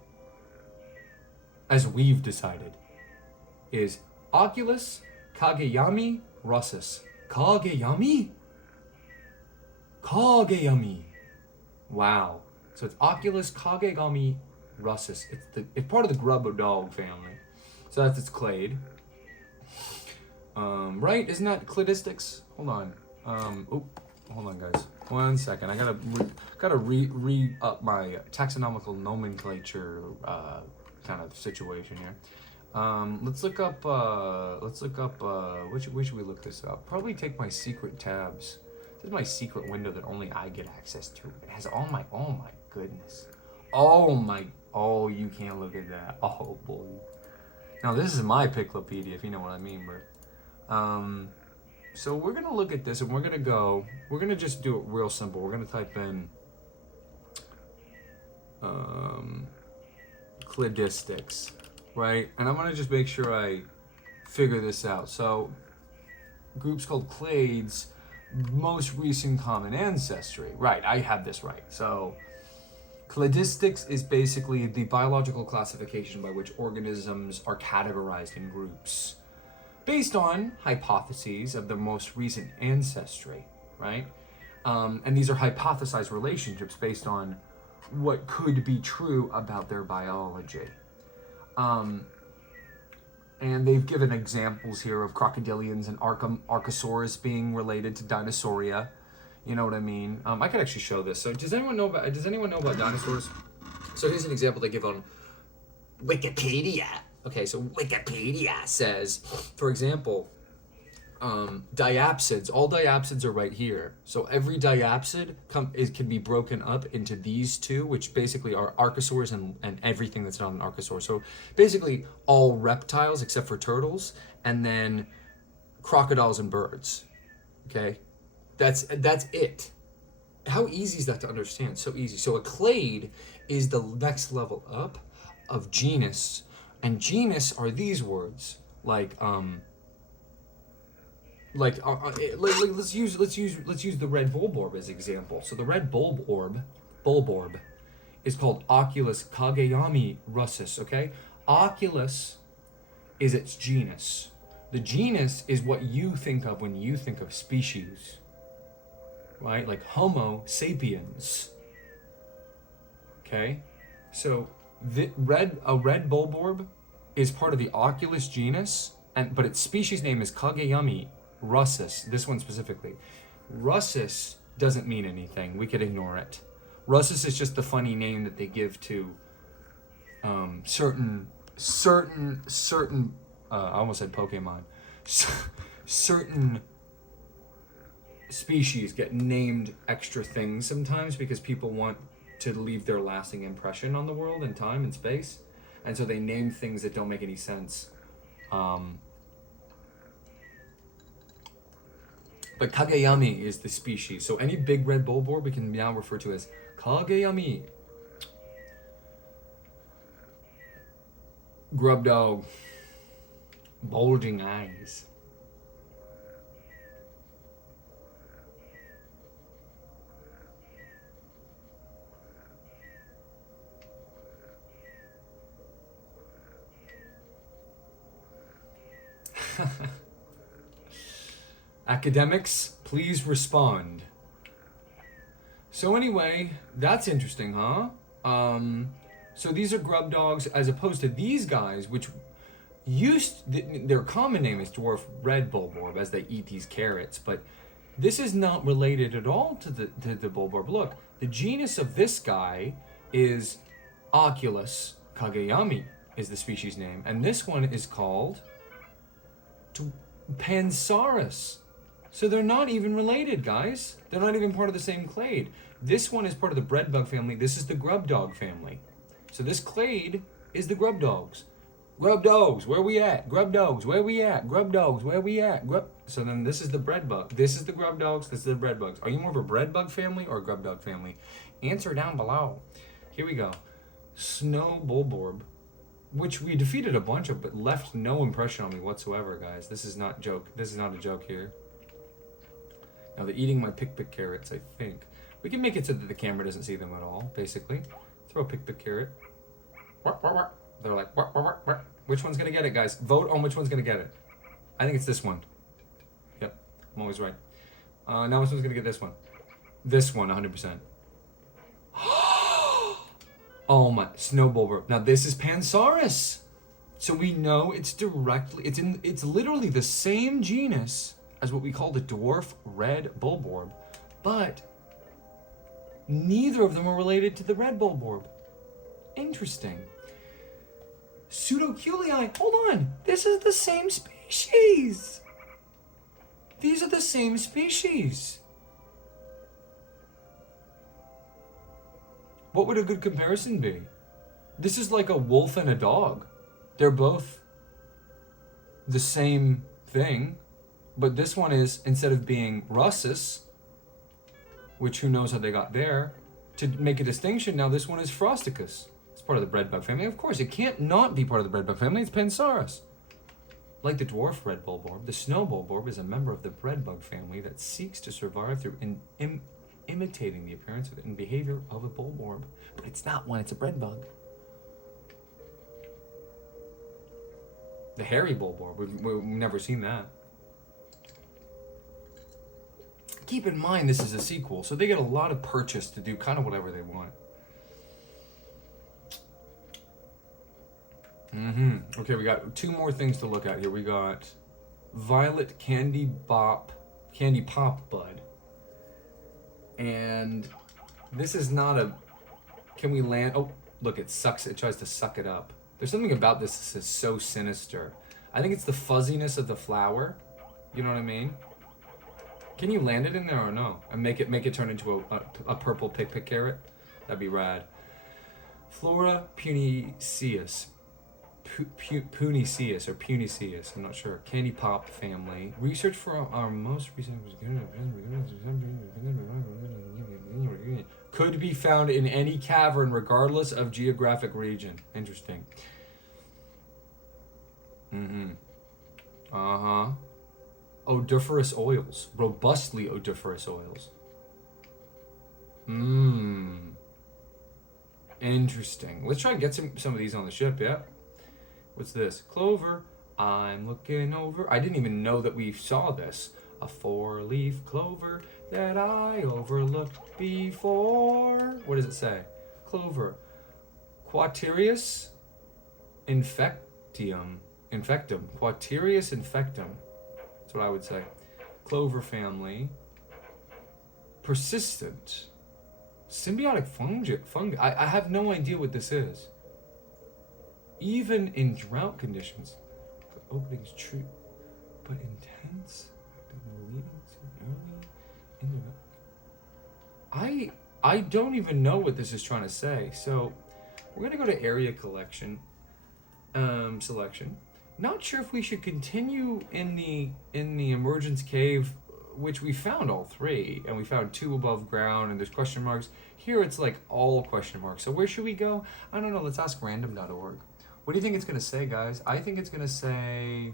is Oculus Kageyami russus. Kageyami? Wow. So it's Oculus Kageyami russus. It's part of the grub dog family. So that's its clade. Right? Isn't that cladistics? Hold on. Hold on, guys. 1 second. I gotta re up my taxonomical nomenclature kind of situation here. Let's look up. Where should we look this up? Probably take my secret tabs. This is my secret window that only I get access to. It has all my. Oh my goodness. Oh, you can't look at that. Oh boy. Now this is my Piclopedia, if you know what I mean, bro. So we're gonna look at this and we're gonna just do it real simple. We're gonna type in cladistics, right? And I'm gonna just make sure I figure this out. So groups called clades, most recent common ancestry. Right, I have this right. So cladistics is basically the biological classification by which organisms are categorized in groups, based on hypotheses of their most recent ancestry, right? And these are hypothesized relationships based on what could be true about their biology. And they've given examples here of crocodilians and archosaurs being related to Dinosauria. You know what I mean? I could actually show this. So does anyone know about dinosaurs? So here's an example they give on Wikipedia. Okay, so Wikipedia says, for example, diapsids. All diapsids are right here. So every diapsid can be broken up into these two, which basically are archosaurs and everything that's not an archosaur. So basically all reptiles except for turtles, and then crocodiles and birds. Okay, that's it. How easy is that to understand? So easy. So a clade is the next level up of genus. And genus are these words, like let's use the red bulborb as example. So the red bulborb is called Oculus kageyami russus. Okay, Oculus is its genus. The genus is what you think of when you think of species, right? Like Homo sapiens. Okay, so a red bulborb is part of the Oculus genus, but its species name is Kageyami russus. This one specifically. Russus doesn't mean anything. We could ignore it. Russus is just the funny name that they give to certain. I almost said Pokemon. Certain species get named extra things sometimes because people want to leave their lasting impression on the world and time and space, and so they name things that don't make any sense. But Kageyami is the species. So any big red bulborb we can now refer to as Kageyami. Grub dog. Bulging eyes. Academics, please respond. So anyway, that's interesting, huh? So these are grub dogs as opposed to these guys, which their common name is dwarf red bulborb as they eat these carrots, but this is not related at all to the bulborb. Look, the genus of this guy is Oculus kageyami is the species name, and this one is called Pansaurus. So they're not even related, guys. They're not even part of the same clade. This one is part of the breadbug family. This is the grub dog family. So this clade is the grub dogs. Grub dogs, where we at? Grub dogs, where we at? Grub dogs, where we at? So then this is the breadbug. This is the grub dogs. This is the breadbugs. Are you more of a breadbug family or a grub dog family? Answer down below. Here we go. Snow bulborb, which we defeated a bunch of, but left no impression on me whatsoever, guys. This is not joke. This is not a joke here. Now they're eating my pick carrots, I think. We can make it so that the camera doesn't see them at all, basically. Throw a pick carrot. They're like, which one's gonna get it, guys? Vote on which one's gonna get it. I think it's this one. Yep, I'm always right. Now which one's gonna get this one? This one, 100%. Oh my, snow bulborb. Now this is Pansaurus. So we know it's literally the same genus as what we call the dwarf red bulborb, but neither of them are related to the red bulborb. Interesting. Pseudoculei, hold on, this is the same species. These are the same species. What would a good comparison be? This is like a wolf and a dog. They're both the same thing, but this one is, instead of being russus, which who knows how they got there, to make a distinction, now this one is frosticus. It's part of the breadbug family. Of course, it can't not be part of the breadbug family. It's Pansaurus. Like the dwarf red bulborb, the snow bulborb is a member of the breadbug family that seeks to survive through imitating the appearance and behavior of a bulborb. But it's not one, it's a breadbug. The hairy bulborb, we've never seen that. Keep in mind this is a sequel, so they get a lot of purchase to do kind of whatever they want. Okay, we got two more things to look at here. We got violet candy pop bud. And this is not a, can we land? Oh, look, it sucks. It tries to suck it up. There's something about this that is so sinister. I think it's the fuzziness of the flower. You know what I mean? Can you land it in there or no? And make it turn into a purple pick carrot? That'd be rad. Flora puniceus. Puniceus or Puniceus, I'm not sure. Candy pop family. Research for our most recent could be found in any cavern regardless of geographic region. Interesting. odoriferous oils. Robustly odoriferous oils. Interesting. Let's try and get some of these on the ship, yeah? What's this? Clover. I'm looking over. I didn't even know that we saw this. A 4-leaf clover that I overlooked before. What does it say? Clover. Quaterius infectum. Quaterius infectum. That's what I would say. Clover family. Persistent. Symbiotic fungi. I have no idea what this is. Even in drought conditions. The opening's true, but intense. I don't even know what this is trying to say. So we're gonna go to area collection selection. Not sure if we should continue in the emergence cave, which we found all 3, and we found 2 above ground, and there's question marks. Here it's like all question marks. So where should we go? I don't know. Let's ask random.org. What do you think it's gonna say, guys? I think it's gonna say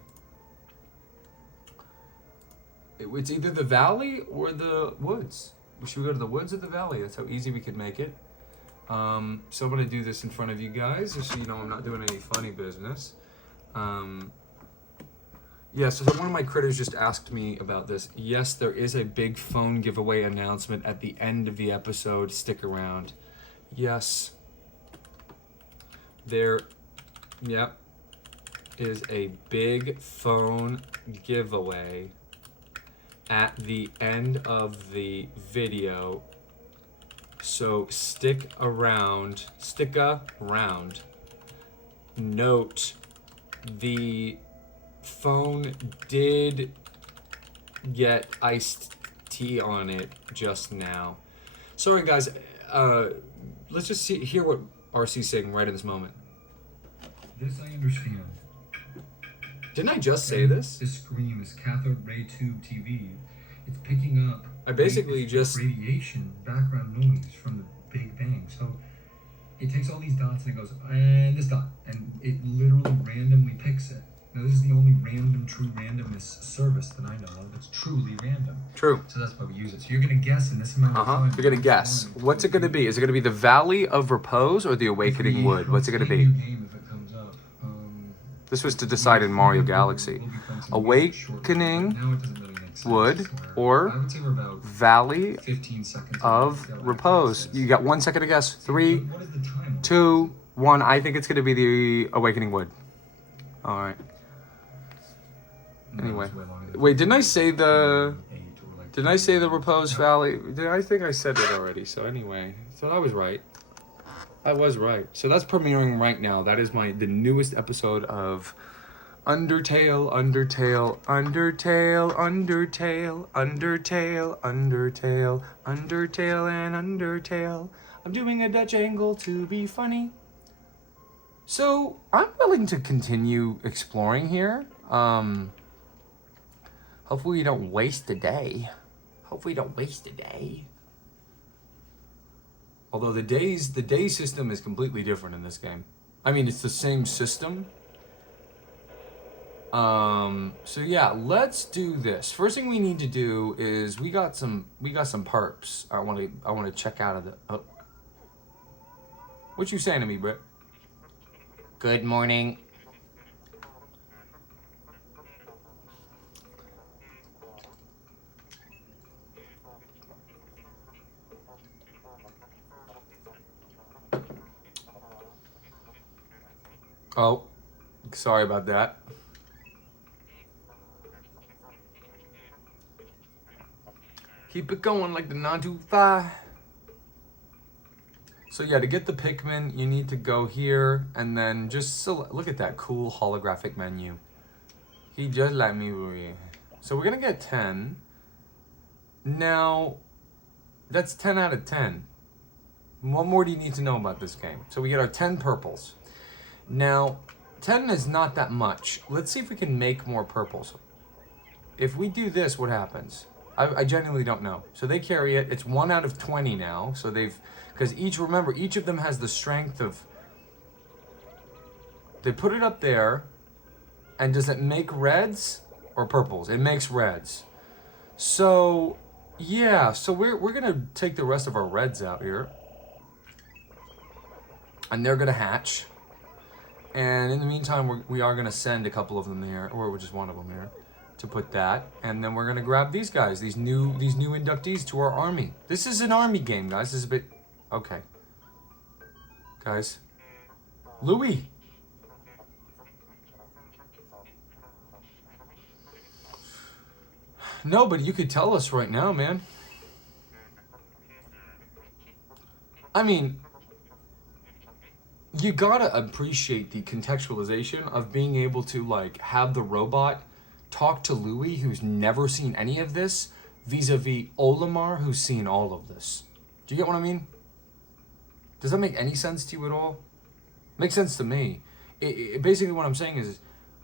it's either the valley or the woods. Should we go to the woods or the valley? That's how easy we could make it. So I'm gonna do this in front of you guys, just so you know I'm not doing any funny business. Yeah, so one of my critters just asked me about this. Yes, there is a big phone giveaway announcement at the end of the episode. Stick around. Yes. There, yep, is a big phone giveaway at the end of the video. So stick around. Note, the phone did get iced tea on it just now. Sorry guys, let's just hear what RC's saying right in this moment. This I understand. Didn't I just say this? This screen, this cathode ray tube TV, it's picking up I basically just radiation, background noise from the Big Bang. So it takes all these dots and it goes, and this dot, and it literally randomly picks it. Now this is the only random, true randomness service that I know of that's truly random. True. So that's why we use it. So you're gonna guess in this amount of time. You're gonna guess. What's it gonna be? Is it gonna be the Valley of Repose or the Awakening Wood? What's it gonna be? Game if it comes up. This was to decide in Mario Galaxy. Awakening Now it doesn't really make sense. Wood I or would say we're about Valley 15 seconds of Repose. You got 1 second to guess. 3, What is the time? 2, 1. I think it's gonna be the Awakening Wood. All right. Anyway, wait. Didn't I say the Repose Valley? I think I said it already. So anyway, so I was right. I was right. So that's premiering right now. That is the newest episode of Undertale, Undertale, Undertale, Undertale, Undertale, Undertale, Undertale, and Undertale. I'm doing a Dutch angle to be funny. So I'm willing to continue exploring here. Hopefully we don't waste a day. Although the day system is completely different in this game. I mean, it's the same system. So yeah, let's do this. First thing we need to do is we got some perps. I want to check out of the. Oh. What you saying to me, Britt? Good morning. Oh, sorry about that. Keep it going like the 925. So yeah, to get the Pikmin, you need to go here and then just select. Look at that cool holographic menu. He just let me read. So we're gonna get 10. Now, that's 10 out of 10. What more do you need to know about this game? So we get our 10 purples. Now, 10 is not that much. Let's see if we can make more purples. If we do this, what happens? I genuinely don't know. So they carry it. It's 1 out of 20 now. So they've, because each of them has the strength of, they put it up there, and does it make reds? or purples. It makes reds. So, yeah. So we're gonna take the rest of our reds out here, and they're gonna hatch. And in the meantime, we are gonna send a couple of them here, or just one of them here, to put that. And then we're gonna grab these guys, these new inductees to our army. This is an army game, guys. This is a bit okay, guys. Louis. No, but you could tell us right now, man. I mean, you gotta appreciate the contextualization of being able to, like, have the robot talk to Louis, who's never seen any of this, vis-a-vis Olimar, who's seen all of this. Do you get what I mean? Does that make any sense to you at all? Makes sense to me. Basically what I'm saying is,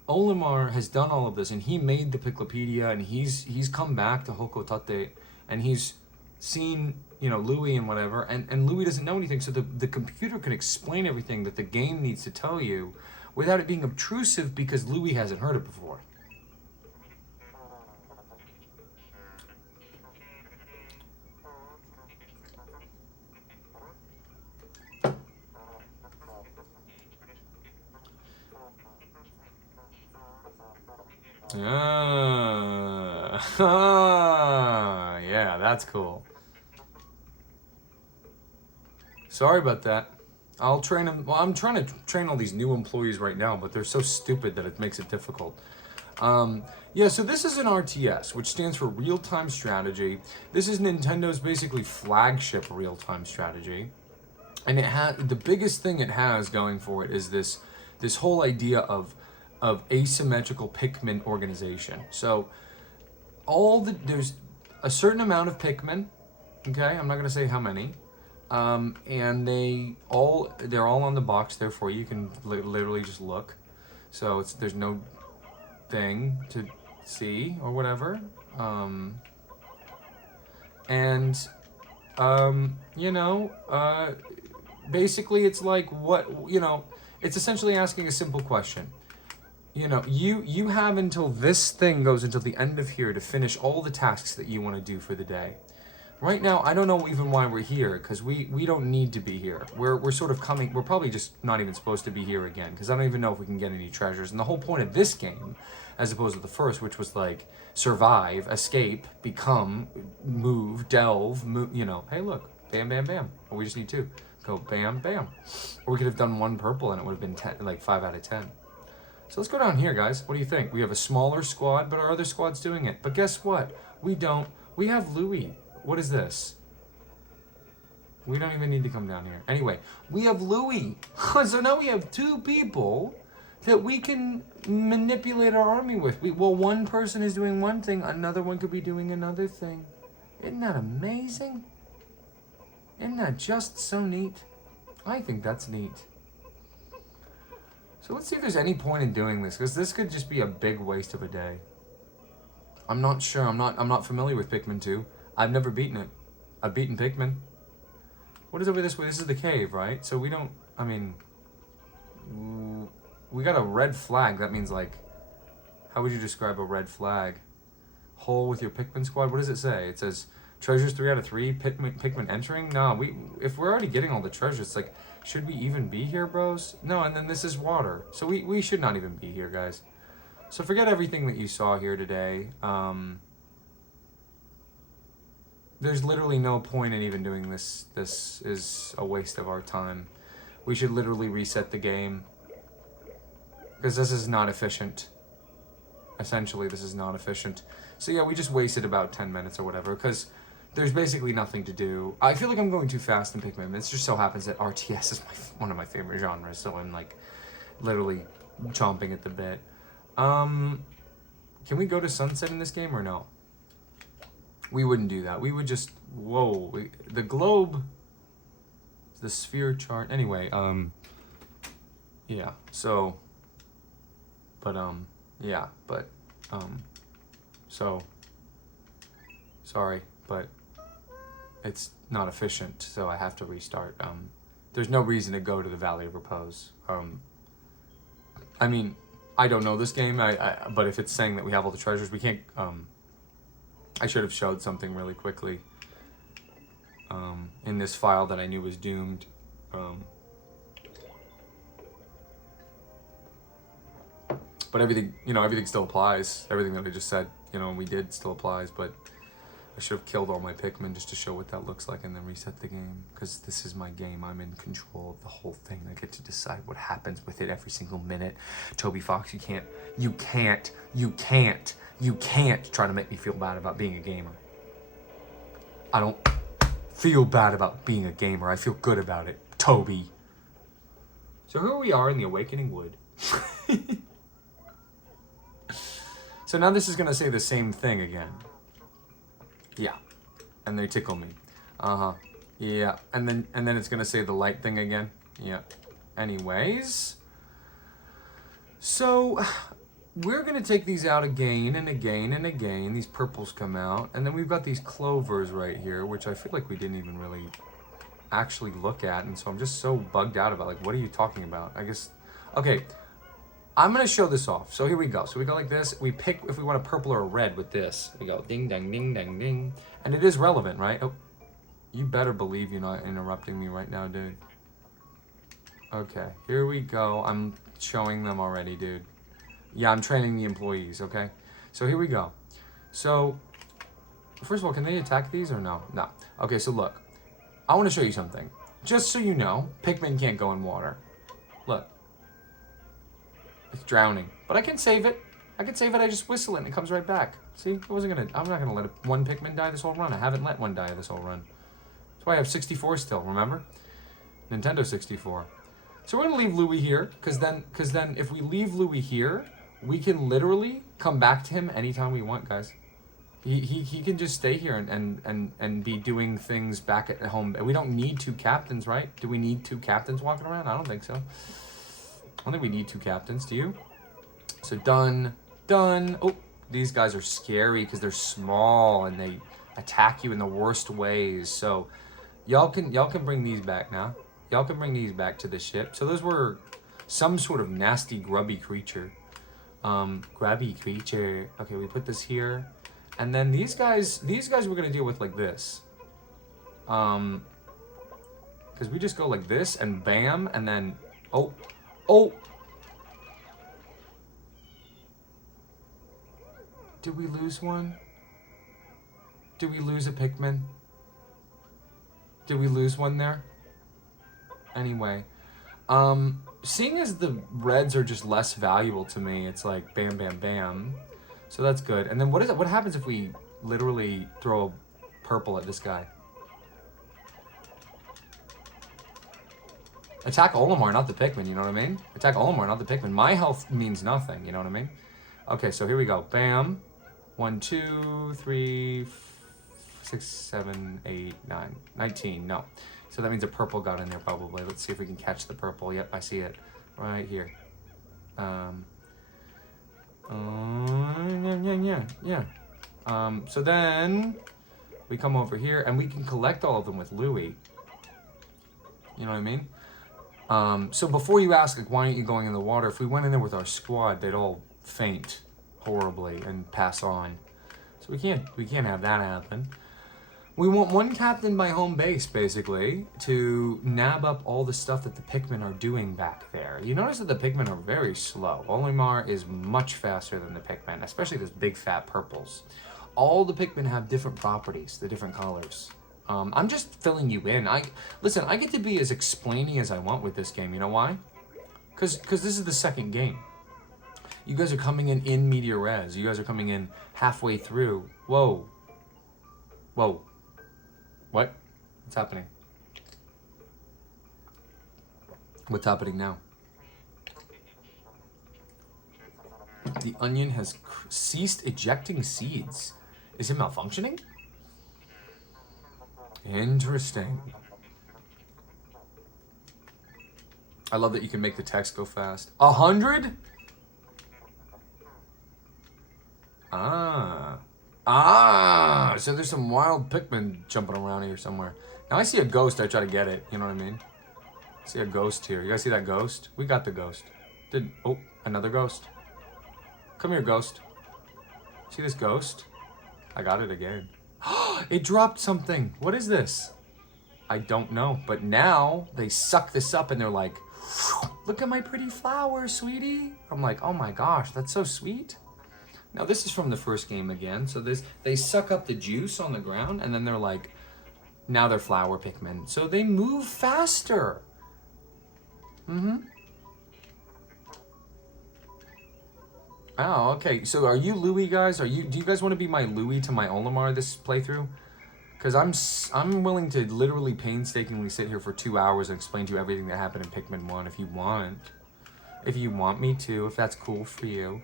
Olimar has done all of this, and he made the Piclopedia, and he's come back to Hokotate, and he's seen, you know, Louis and whatever, and Louis doesn't know anything, so the computer can explain everything that the game needs to tell you without it being obtrusive because Louis hasn't heard it before. Yeah, that's cool. Sorry about that. I'll train them. Well, I'm trying to train all these new employees right now, but they're so stupid that it makes it difficult. Yeah, so this is an RTS, which stands for real-time strategy. This is Nintendo's basically flagship real-time strategy. And it has the biggest thing it has going for it is this whole idea of asymmetrical Pikmin organization. So there's a certain amount of Pikmin, okay? I'm not gonna say how many. And they're all on the box there for you. You can literally just look. So there's no thing to see or whatever. Basically it's like it's essentially asking a simple question. You have until this thing goes until the end of here to finish all the tasks that you want to do for the day. Right now, I don't know even why we're here, because we don't need to be here. We're sort of coming, we're probably just not even supposed to be here again, because I don't even know if we can get any treasures. And the whole point of this game, as opposed to the first, which was like, survive, escape, become, move, delve, hey look, bam, bam, bam. Or we just need two. Go bam, bam. Or we could have done one purple and it would have been 5 out of 10. So let's go down here, guys. What do you think? We have a smaller squad, but our other squad's doing it. But guess what? We don't. We have Louis. What is this? We don't even need to come down here. Anyway, we have Louis. So now we have 2 people that we can manipulate our army with. One person is doing one thing, another one could be doing another thing. Isn't that amazing? Isn't that just so neat? I think that's neat. So let's see if there's any point in doing this, because this could just be a big waste of a day. I'm not sure. I'm not familiar with Pikmin 2. I've never beaten it. I've beaten Pikmin. What is over this way? This is the cave, right? So we don't, we got a red flag. That means, like, how would you describe a red flag? Hole with your Pikmin squad? What does it say? It says, treasures 3 out of 3, Pikmin entering? No, if we're already getting all the treasures, it's like, should we even be here, bros? No, and then this is water. So we should not even be here, guys. So forget everything that you saw here today. There's literally no point in even doing this. This is a waste of our time. We should literally reset the game, because this is not efficient. Essentially, this is not efficient. So yeah, we just wasted about 10 minutes or whatever, because there's basically nothing to do. I feel like I'm going too fast in Pikmin. It just so happens that RTS is one of my favorite genres, so I'm like literally chomping at the bit. Can we go to sunset in this game or no? We wouldn't do that. We would just, the globe, the sphere chart. Anyway, yeah, so, sorry, but it's not efficient, so I have to restart. There's no reason to go to the Valley of Repose. I don't know this game, but if it's saying that we have all the treasures, we can't, I should have showed something really quickly in this file that I knew was doomed. But everything, you know, everything still applies. Everything that I just said, you know, and we did still applies, but I should have killed all my Pikmin just to show what that looks like and then reset the game. Because this is my game. I'm in control of the whole thing. I get to decide what happens with it every single minute. Toby Fox, you can't try to make me feel bad about being a gamer. I don't feel bad about being a gamer. I feel good about it. Toby. So here we are in the Awakening Wood. So now this is going to say the same thing again. Yeah. And they tickle me. Uh-huh. Yeah. And then it's going to say the light thing again. Yeah. Anyways. So we're going to take these out again and again and again. These purples come out. And then we've got these clovers right here, which I feel like we didn't even really actually look at. And so I'm just so bugged out about, like, what are you talking about? I guess, okay. I'm going to show this off. So here we go. So we go like this. We pick if we want a purple or a red with this. We go ding, dang, ding, dang, ding. And it is relevant, right? Oh, you better believe you're not interrupting me right now, dude. Okay, here we go. I'm showing them already, dude. Yeah, I'm training the employees, okay? So here we go. So, first of all, can they attack these or no? No. Okay, so look. I want to show you something. Just so you know, Pikmin can't go in water. Look. It's drowning. But I can save it. I just whistle it and it comes right back. See? I'm not gonna let one Pikmin die this whole run. I haven't let one die this whole run. That's why I have 64 still, remember? Nintendo 64. So we're gonna leave Louie here, because then if we leave Louie here, we can literally come back to him anytime we want, guys. He can just stay here and be doing things back at home. We don't need 2 captains, right? Do we need 2 captains walking around? I don't think so. I don't think we need 2 captains, do you? So done. Oh, these guys are scary because they're small and they attack you in the worst ways. So y'all can bring these back now. Y'all can bring these back to the ship. So those were some sort of nasty grubby creature. Grubby creature. Okay, we put this here. And then these guys we're gonna deal with like this. Because we just go like this and bam, and then oh. Did we lose one? Did we lose a Pikmin? Did we lose one there? Anyway, seeing as the reds are just less valuable to me, it's like bam, bam, bam. So that's good. And then what happens if we literally throw a purple at this guy? Attack Olimar, not the Pikmin, you know what I mean? Attack Olimar, not the Pikmin. My health means nothing, you know what I mean? Okay, so here we go. Bam. 1, 2, 3, 6, 7, 8, 9, 19. No. So that means a purple got in there probably. Let's see if we can catch the purple. Yep, I see it. Right here. Yeah. So then we come over here and we can collect all of them with Louie. You know what I mean? So before you ask, like, why aren't you going in the water? If we went in there with our squad, they'd all faint horribly and pass on. So we can't have that happen. We want one captain by home base, basically, to nab up all the stuff that the Pikmin are doing back there. You notice that the Pikmin are very slow. Olimar is much faster than the Pikmin, especially those big fat purples. All the Pikmin have different properties, the different colors. I'm just filling you in. Listen, I get to be as explaining as I want with this game. You know why? Because this is the second game. You guys are coming in media res. You guys are coming in halfway through. Whoa. What? What's happening? What's happening now? The onion has ceased ejecting seeds. Is it malfunctioning? Interesting. I love that you can make the text go fast. 100? So there's some wild Pikmin jumping around here somewhere. Now I see a ghost, I try to get it. You know what I mean? I see a ghost here. You guys see that ghost? We got the ghost. Oh, another ghost. Come here, ghost. See this ghost? I got it again. It dropped something. What is this? I don't know. But now they suck this up and they're like, look at my pretty flower, sweetie. I'm like, oh my gosh, that's so sweet. Now this is from the first game again. So they suck up the juice on the ground and then they're like, now they're flower Pikmin. So they move faster. Oh, okay. So are you Louis, guys? Do you guys want to be my Louis to my Olimar this playthrough? Because I'm willing to literally painstakingly sit here for 2 hours and explain to you everything that happened in Pikmin 1 if you want. If you want me to, if that's cool for you.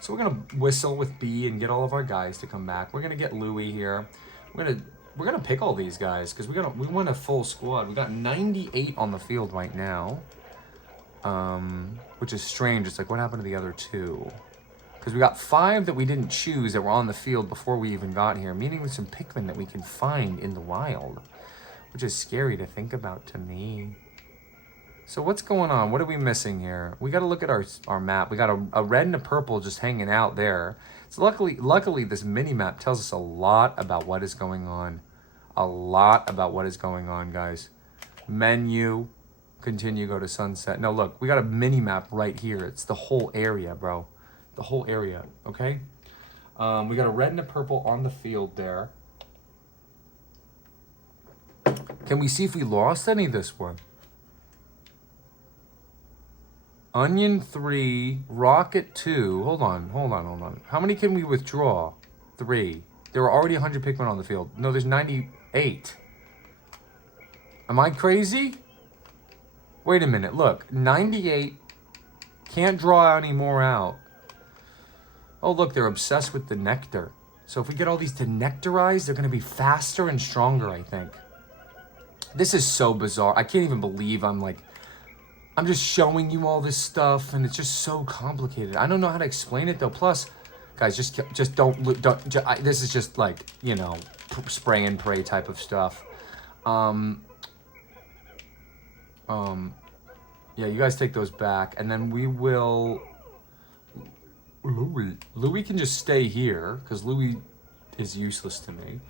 So we're gonna whistle with B and get all of our guys to come back. We're gonna get Louis here. We're gonna pick all these guys because we want a full squad. We got 98 on the field right now. Which is strange. It's like, what happened to the other 2? Because we got 5 that we didn't choose that were on the field before we even got here, meaning there's some Pikmin that we can find in the wild, which is scary to think about to me. So what's going on? What are we missing here? We got to look at our map. We got a red and a purple just hanging out there. So luckily, this mini-map tells us a lot about what is going on. A lot about what is going on, guys. Menu, continue, go to sunset. No, look, we got a mini-map right here. It's the whole area, bro. The whole area, okay? We got a red and a purple on the field there. Can we see if we lost any this one? Onion 3, Rocket 2. Hold on. How many can we withdraw? 3. There were already 100 Pikmin on the field. No, there's 98. Am I crazy? Wait a minute, look. 98. Can't draw any more out. Oh, look, they're obsessed with the nectar. So if we get all these to nectarize, they're going to be faster and stronger, I think. This is so bizarre. I can't even believe I'm just showing you all this stuff, and it's just so complicated. I don't know how to explain it, though. Plus, guys, just don't this is just like, you know, spray and pray type of stuff. Yeah, you guys take those back, and then we will... Louis can just stay here, because Louis is useless to me.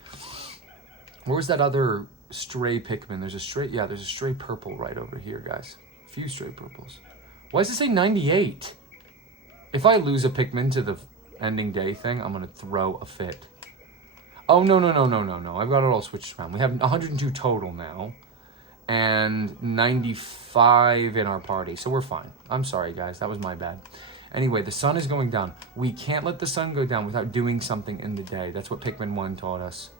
Where's that other stray Pikmin? There's a stray purple right over here, guys. A few stray purples. Why does it say 98? If I lose a Pikmin to the ending day thing, I'm going to throw a fit. Oh, no. I've got it all switched around. We have 102 total now. And 95 in our party. So we're fine. I'm sorry, guys. That was my bad. Anyway, the sun is going down. We can't let the sun go down without doing something in the day. That's what Pikmin 1 taught us.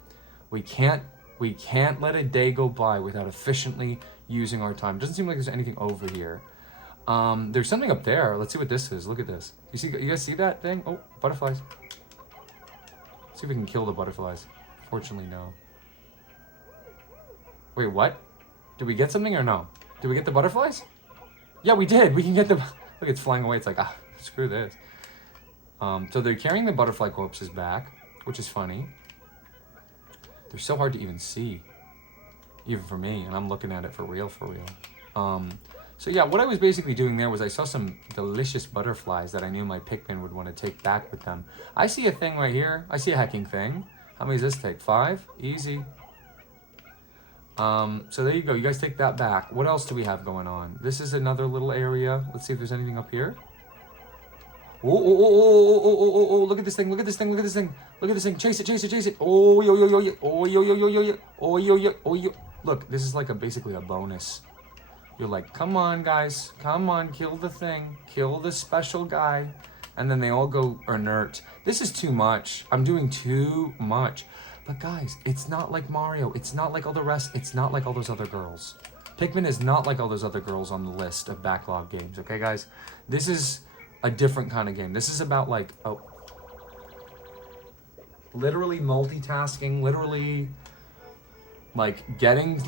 We can't let a day go by without efficiently using our time. Doesn't seem like there's anything over here. There's something up there. Let's see what this is. Look at this. You guys see that thing? Oh, butterflies. Let's see if we can kill the butterflies. Fortunately, no. Wait, what? Did we get something or no? Did we get the butterflies? Yeah, we did. We can get the... Look, it's flying away. It's like, screw this. So they're carrying the butterfly corpses back, which is funny. They're so hard to even see, even for me, and I'm looking at it for real. So yeah, what I was basically doing there was I saw some delicious butterflies that I knew my Pikmin would want to take back with them. I see a thing right here. I see a hecking thing. How many does this take? 5? Easy. So there you go. You guys take that back. What else do we have going on? This is another little area. Let's see if there's anything up here. Oh, look at this thing. Look at this thing. Chase it. Oh, yo. Look, this is like basically a bonus. You're like, come on, guys. Come on, kill the thing. Kill the special guy. And then they all go inert. This is too much. I'm doing too much. But guys, it's not like Mario. It's not like all the rest. It's not like all those other girls. Pikmin is not like all those other girls on the list of backlog games. Okay, guys? This is a different kind of game. This is about literally multitasking, literally getting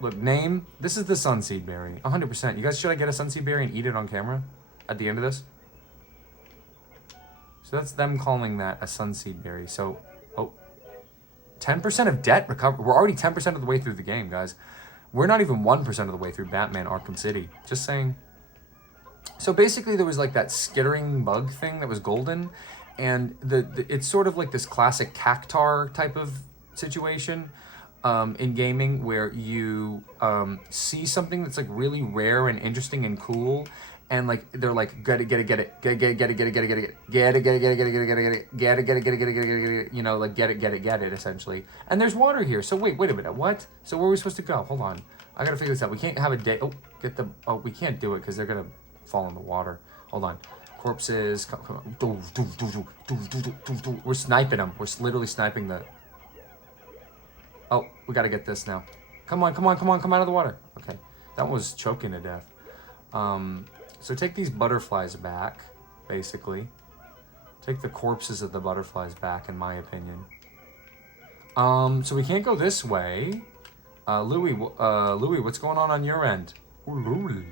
look, name. This is the Sunseed Berry. 100%. You guys, should I get a Sunseed Berry and eat it on camera at the end of this? So that's them calling that a Sunseed Berry. So, 10% of debt recovered. We're already 10% of the way through the game, guys. We're not even 1% of the way through Batman Arkham City. Just saying. So basically, there was like that skittering bug thing that was golden, and it's sort of like this classic cactar type of situation in gaming where you see something that's like really rare and interesting and cool, and like they're like get it, you know, like get it essentially. And there's water here. So wait a minute, what? So where are we supposed to go? Hold on, I gotta figure this out. We can't have a day. Oh, we can't do it because they're gonna fall in the water. Hold on. Corpses. Come on. We're sniping them. We're literally sniping the... Oh, we gotta get this now. Come on. Come out of the water. Okay. That one was choking to death. So take these butterflies back, basically. Take the corpses of the butterflies back, in my opinion. So we can't go this way. Louis, what's going on your end? Ooh, Louis.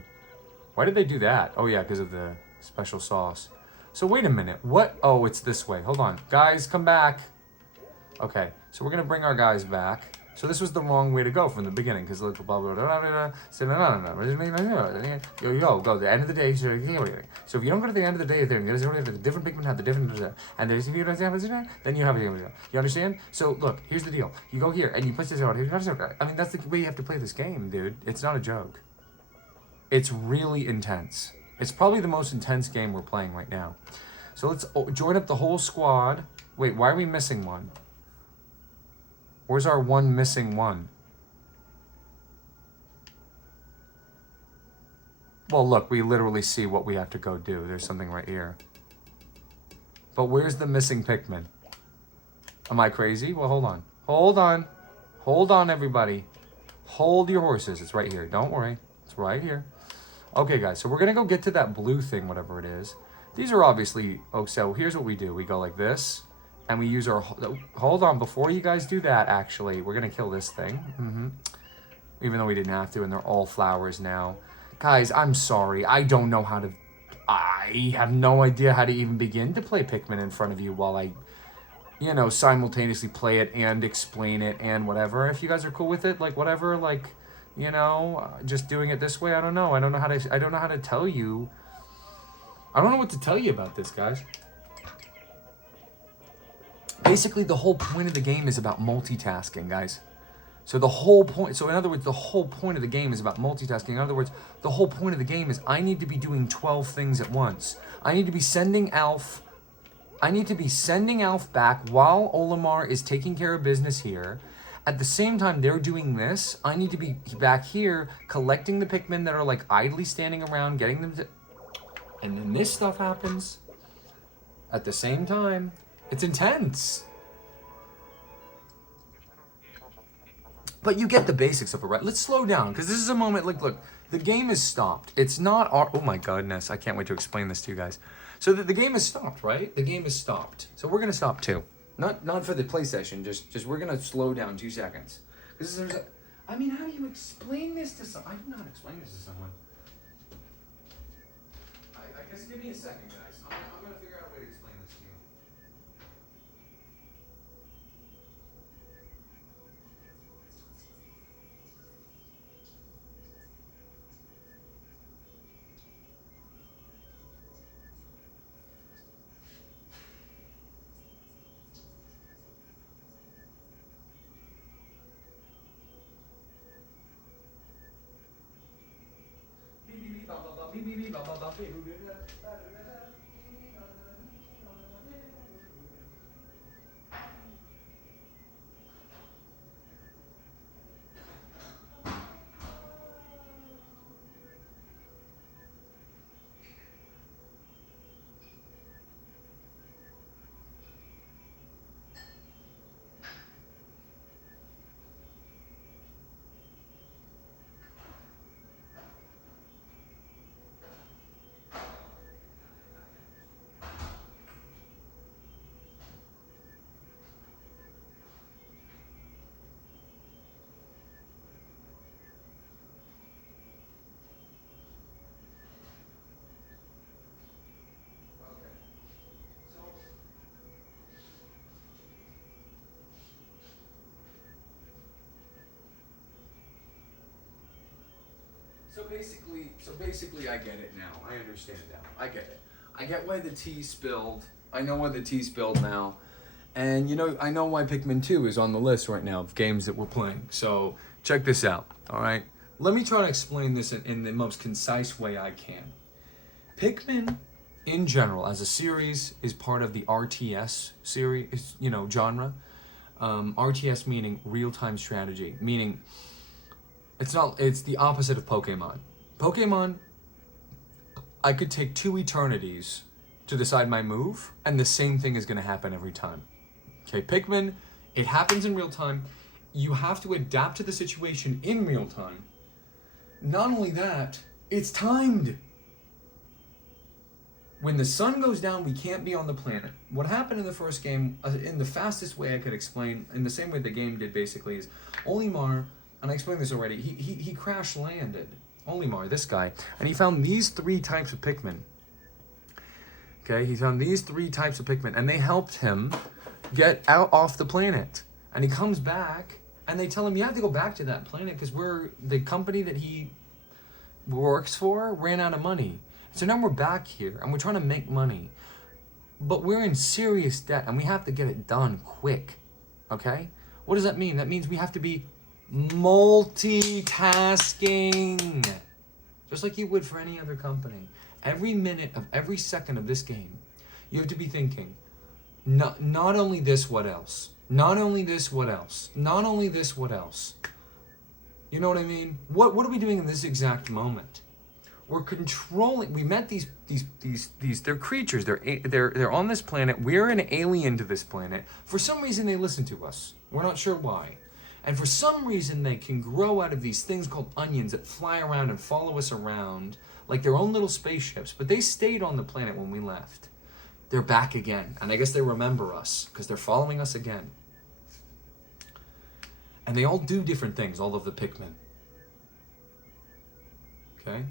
Why did they do that? Oh yeah, because of the special sauce. So wait a minute. What? Oh, it's this way. Hold on. Guys, come back. Okay, so we're going to bring our guys back. So this was the wrong way to go from the beginning, because blah, blah, blah, blah, blah, yo, go. The end of the day, so if you don't go to the end of the day, the different Pikmin have the different, and if you don't, then you have it. You understand? So look, here's the deal. You go here, and you push this out. I mean, that's the way you have to play this game, dude. It's not a joke. It's really intense. It's probably the most intense game we're playing right now. So let's join up the whole squad. Wait, why are we missing one? Where's our one missing one? Well, look, we literally see what we have to go do. There's something right here. But where's the missing Pikmin? Am I crazy? Well, hold on. Hold on. Hold on, everybody. Hold your horses. It's right here. Don't worry. It's right here. Okay, guys, so we're going to go get to that blue thing, whatever it is. These are obviously... Oh, so here's what we do. We go like this, and we use our... Hold on, before you guys do that, actually, we're going to kill this thing. Even though we didn't have to, and they're all flowers now. Guys, I'm sorry. I don't know how to... I have no idea how to even begin to play Pikmin in front of you while I, you know, simultaneously play it and explain it and whatever. If you guys are cool with it, like, whatever, like... You know, just doing it this way, I don't know. I don't know how to tell you. I don't know what to tell you about this, guys. Basically, the whole point of the game is about multitasking, guys. So the whole point, so in other words, the whole point of the game is about multitasking. In other words, the whole point of the game is I need to be doing 12 things at once. I need to be sending Alf back while Olimar is taking care of business here. At the same time they're doing this, I need to be back here collecting the Pikmin that are like idly standing around, getting them to... And then this stuff happens at the same time. It's intense. But you get the basics of it, right? Let's slow down, because this is a moment, like, look, the game is stopped. It's not our... Oh my goodness, I can't wait to explain this to you guys. So the game is stopped, right? The game is stopped. So we're going to stop too. Not for the play session, just we're gonna slow down 2 seconds. Because there's a... I mean, how do you explain this to someone? I do not explain this to someone. I guess give me a second, guys. I'm gonna figure out a way to explain this to you. So basically, I get it now. I understand now. I get it. I get why the tea spilled. I know why the tea spilled now. And you know, I know why Pikmin 2 is on the list right now of games that we're playing. So check this out, all right? Let me try to explain this in the most concise way I can. Pikmin, in general, as a series, is part of the RTS series, genre. RTS meaning real-time strategy, meaning it's the opposite of Pokemon. Pokemon, I could take 2 eternities to decide my move, and the same thing is going to happen every time. Okay, Pikmin, it happens in real time. You have to adapt to the situation in real time. Not only that, it's timed. When the sun goes down, we can't be on the planet. What happened in the first game, in the fastest way I could explain, in the same way the game did basically, is Olimar, and I explained this already, he crash landed. Olimar, this guy, and he found these 3 types of Pikmin. Okay, he found these 3 types of Pikmin, and they helped him get out off the planet. And he comes back, and they tell him, you have to go back to that planet because the company that he works for ran out of money. So now we're back here, and we're trying to make money. But we're in serious debt, and we have to get it done quick. Okay? What does that mean? That means we have to be multitasking. Just like you would for any other company. Every minute of every second of this game, you have to be thinking, not only this, what else? Not only this, what else? Not only this, what else? You know what I mean? What are we doing in this exact moment? We're controlling. We met these. They're creatures. They're on this planet. We're an alien to this planet. For some reason, they listen to us. We're not sure why. And for some reason, they can grow out of these things called onions that fly around and follow us around like their own little spaceships. But they stayed on the planet when we left. They're back again. And I guess they remember us because they're following us again. And they all do different things, all of the Pikmin. Okay?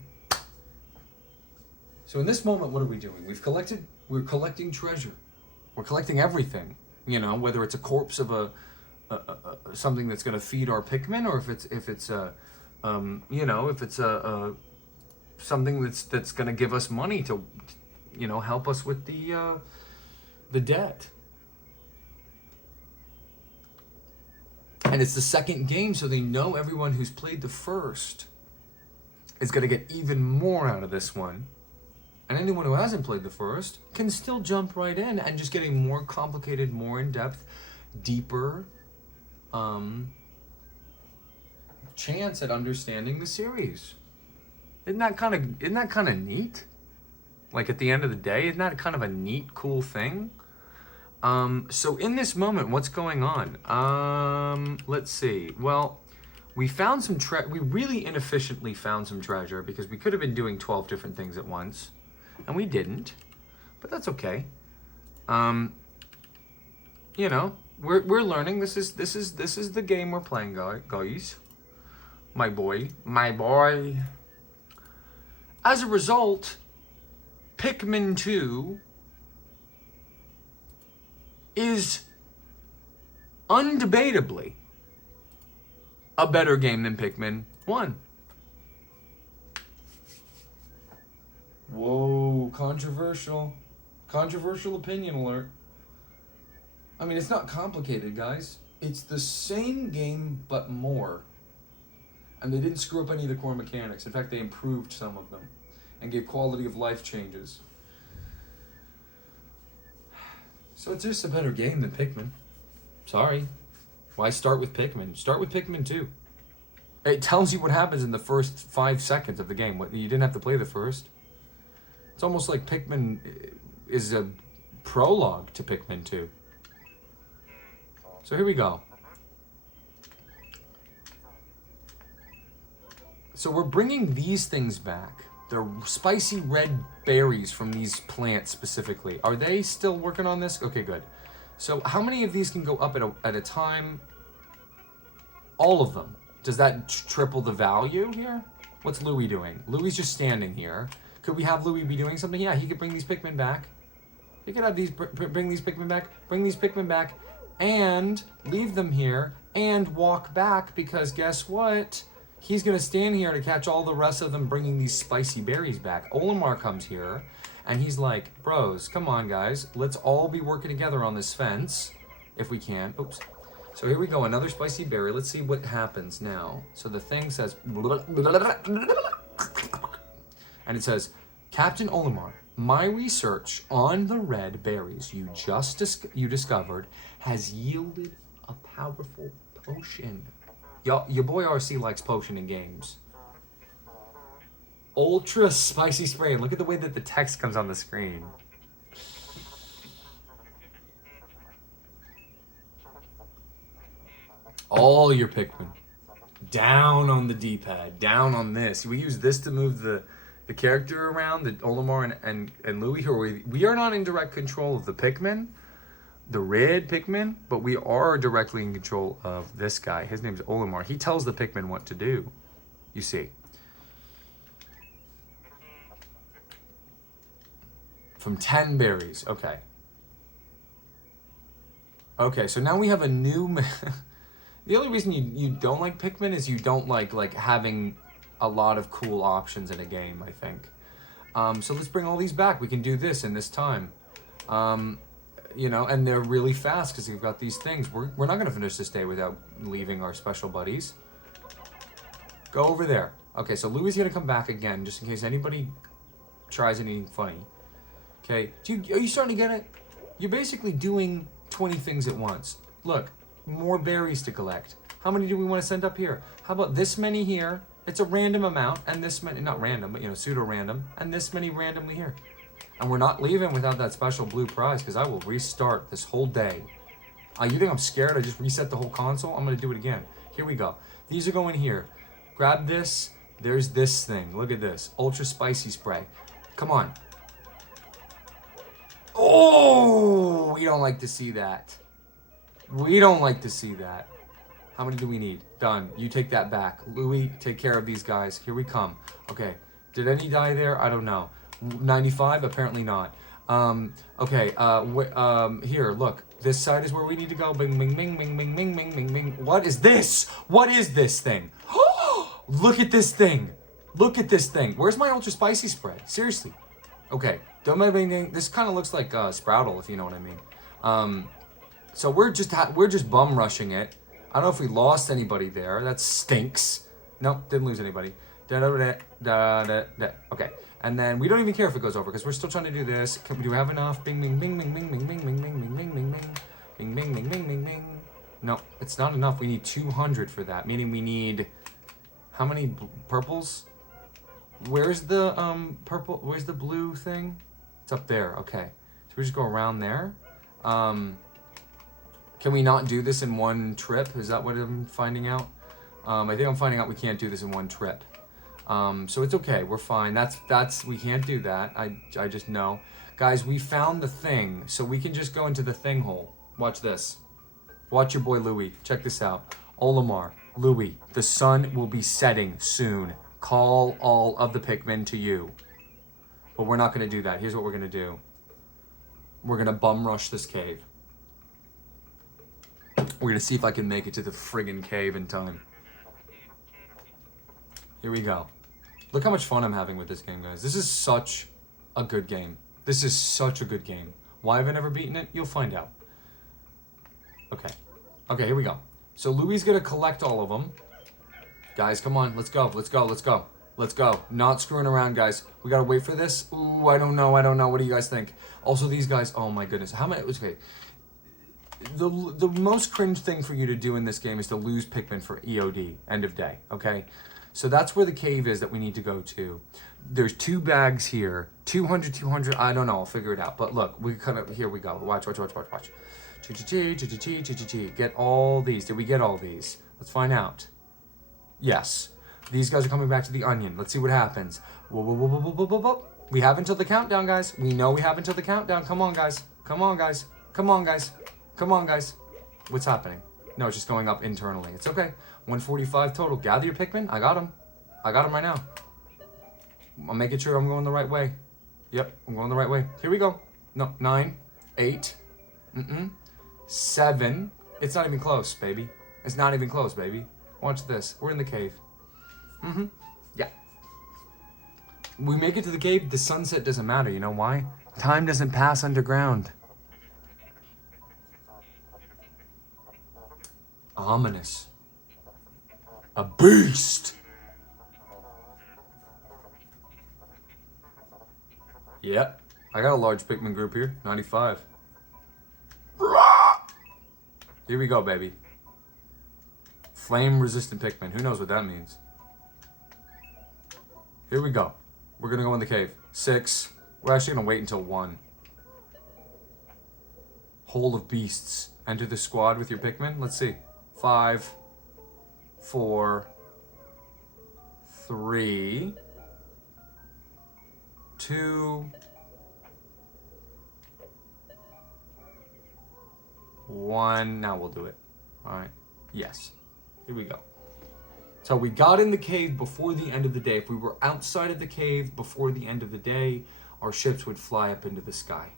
So in this moment, what are we doing? We're collecting treasure. We're collecting everything. Whether it's a corpse of something that's going to feed our Pikmin, or if it's something that's going to give us money to, help us with the debt. And it's the second game, so they know everyone who's played the first is going to get even more out of this one. And anyone who hasn't played the first can still jump right in and just get a more complicated, more in-depth, deeper chance at understanding the series. Isn't that kind of neat? Like at the end of the day, isn't that kind of a neat, cool thing? So in this moment, what's going on? Let's see. Well, we found some we really inefficiently found some treasure because we could have been doing 12 different things at once, and we didn't. But that's okay. We're learning. This is the game we're playing, guys. My boy. As a result, Pikmin 2 is undebatably a better game than Pikmin 1. Whoa, controversial. Controversial opinion alert. I mean, it's not complicated, guys. It's the same game, but more. And they didn't screw up any of the core mechanics. In fact, they improved some of them and gave quality of life changes. So it's just a better game than Pikmin. Sorry. Why start with Pikmin? Start with Pikmin 2. It tells you what happens in the first 5 seconds of the game. You didn't have to play the first. It's almost like Pikmin is a prologue to Pikmin 2. So here we go. So we're bringing these things back. They're spicy red berries from these plants specifically. Are they still working on this? Okay, good. So how many of these can go up at a time? All of them. Does that triple the value here? What's Louis doing? Louis just standing here. Could we have Louis be doing something? Yeah, he could bring these Pikmin back. He could have these bring these Pikmin back, and leave them here and walk back because guess what? He's going to stand here to catch all the rest of them bringing these spicy berries back. Olimar comes here, and he's like, bros, come on, guys. Let's all be working together on this fence, if we can. Oops. So here we go, another spicy berry. Let's see what happens now. So the thing says, and it says, Captain Olimar, my research on the red berries you discovered has yielded a powerful potion. Your boy RC likes potion in games. Ultra spicy spray. Look at the way that the text comes on the screen. All your Pikmin. Down on the D-pad. Down on this. We use this to move the character around, the Olimar and Louis. We are not in direct control of the Pikmin, the red Pikmin, but we are directly in control of this guy. His name's Olimar. He tells the Pikmin what to do. You see. From 10 berries. Okay. Okay, so now we have a new... The only reason you don't like Pikmin is you don't like having a lot of cool options in a game, I think. So let's bring all these back. We can do this in this time. You know, and they're really fast because we've got these things. We're not going to finish this day without leaving our special buddies. Go over there. Okay, so Louis is going to come back again just in case anybody tries anything funny. Okay, are you starting to get it? You're basically doing 20 things at once. Look. More berries to collect. How many do we want to send up here? How about this many here? It's a random amount, and this many, not random, but pseudo-random, and this many randomly here. And we're not leaving without that special blue prize, because I will restart this whole day. You think I'm scared? I just reset the whole console? I'm going to do it again. Here we go. These are going here. Grab this. There's this thing. Look at this. Ultra spicy spray. Come on. Oh, we don't like to see that. We don't like to see that. How many do we need? Done. You take that back. Louis, take care of these guys. Here we come. Okay. Did any die there? I don't know. 95? Apparently not. Okay. Here, look. This side is where we need to go. Bing, bing, bing, bing, bing, bing, bing, bing, bing. What is this? What is this thing? Look at this thing. Look at this thing. Where's my ultra spicy spray? Seriously. Okay. Don't mind anything. This kind of looks like Sproutle, if you know what I mean. So we're just bum rushing it. I don't know if we lost anybody there. That stinks. Nope, didn't lose anybody. Okay, and then we don't even care if it goes over because we're still trying to do this. Do we have enough? Bing, bing, bing, bing, bing, bing, bing, bing, bing, bing, bing, bing, bing, bing, bing, bing, bing, bing, bing. No, it's not enough. We need 200 for that. Meaning we need how many purples? Where's the purple? Where's the blue thing? It's up there. Okay, so we just go around there. Can we not do this in one trip? Is that what I'm finding out? I think I'm finding out we can't do this in one trip. So it's okay. We're fine. We can't do that. I just know. Guys, we found the thing, so we can just go into the thing hole. Watch this. Watch your boy Louis. Check this out. Olimar, Louis, the sun will be setting soon. Call all of the Pikmin to you. But we're not going to do that. Here's what we're going to do. We're going to bum rush this cave. We're going to see if I can make it to the friggin' cave in time. Here we go. Look how much fun I'm having with this game, guys. This is such a good game. This is such a good game. Why have I never beaten it? You'll find out. Okay. Okay, here we go. So Louis is going to collect all of them. Guys, come on. Let's go. Let's go. Let's go. Let's go. Not screwing around, guys. We got to wait for this. Ooh, I don't know. I don't know. What do you guys think? Also, these guys. Oh, my goodness. How many? Okay. The most cringe thing for you to do in this game is to lose Pikmin for EOD, end of day, okay? So that's where the cave is that we need to go to. There's 2 bags here, 200, 200, I don't know, I'll figure it out. But look, here we go. Watch. Get all these. Did we get all these? Let's find out. Yes. These guys are coming back to the onion. Let's see what happens. We have until the countdown, guys. We know we have until the countdown. Come on, guys. Come on, guys. Come on, guys. Come on, guys. What's happening? No, it's just going up internally. It's okay. 145 total. Gather your Pikmin. I got them. I got them right now. I'm making sure I'm going the right way. Yep, I'm going the right way. Here we go. No, 9, 8, 7. It's not even close, baby. It's not even close, baby. Watch this. We're in the cave. Yeah. We make it to the cave, the sunset doesn't matter. You know why? Time doesn't pass underground. Ominous. A beast! Yep. I got a large Pikmin group here. 95. Here we go, baby. Flame-resistant Pikmin. Who knows what that means? Here we go. We're gonna go in the cave. 6. We're actually gonna wait until 1. Hole of Beasts. Enter the squad with your Pikmin. Let's see. 5, 4, 3, 2, 1. Now we'll do it. All right. Yes. Here we go. So we got in the cave before the end of the day. If we were outside of the cave before the end of the day, our ships would fly up into the sky.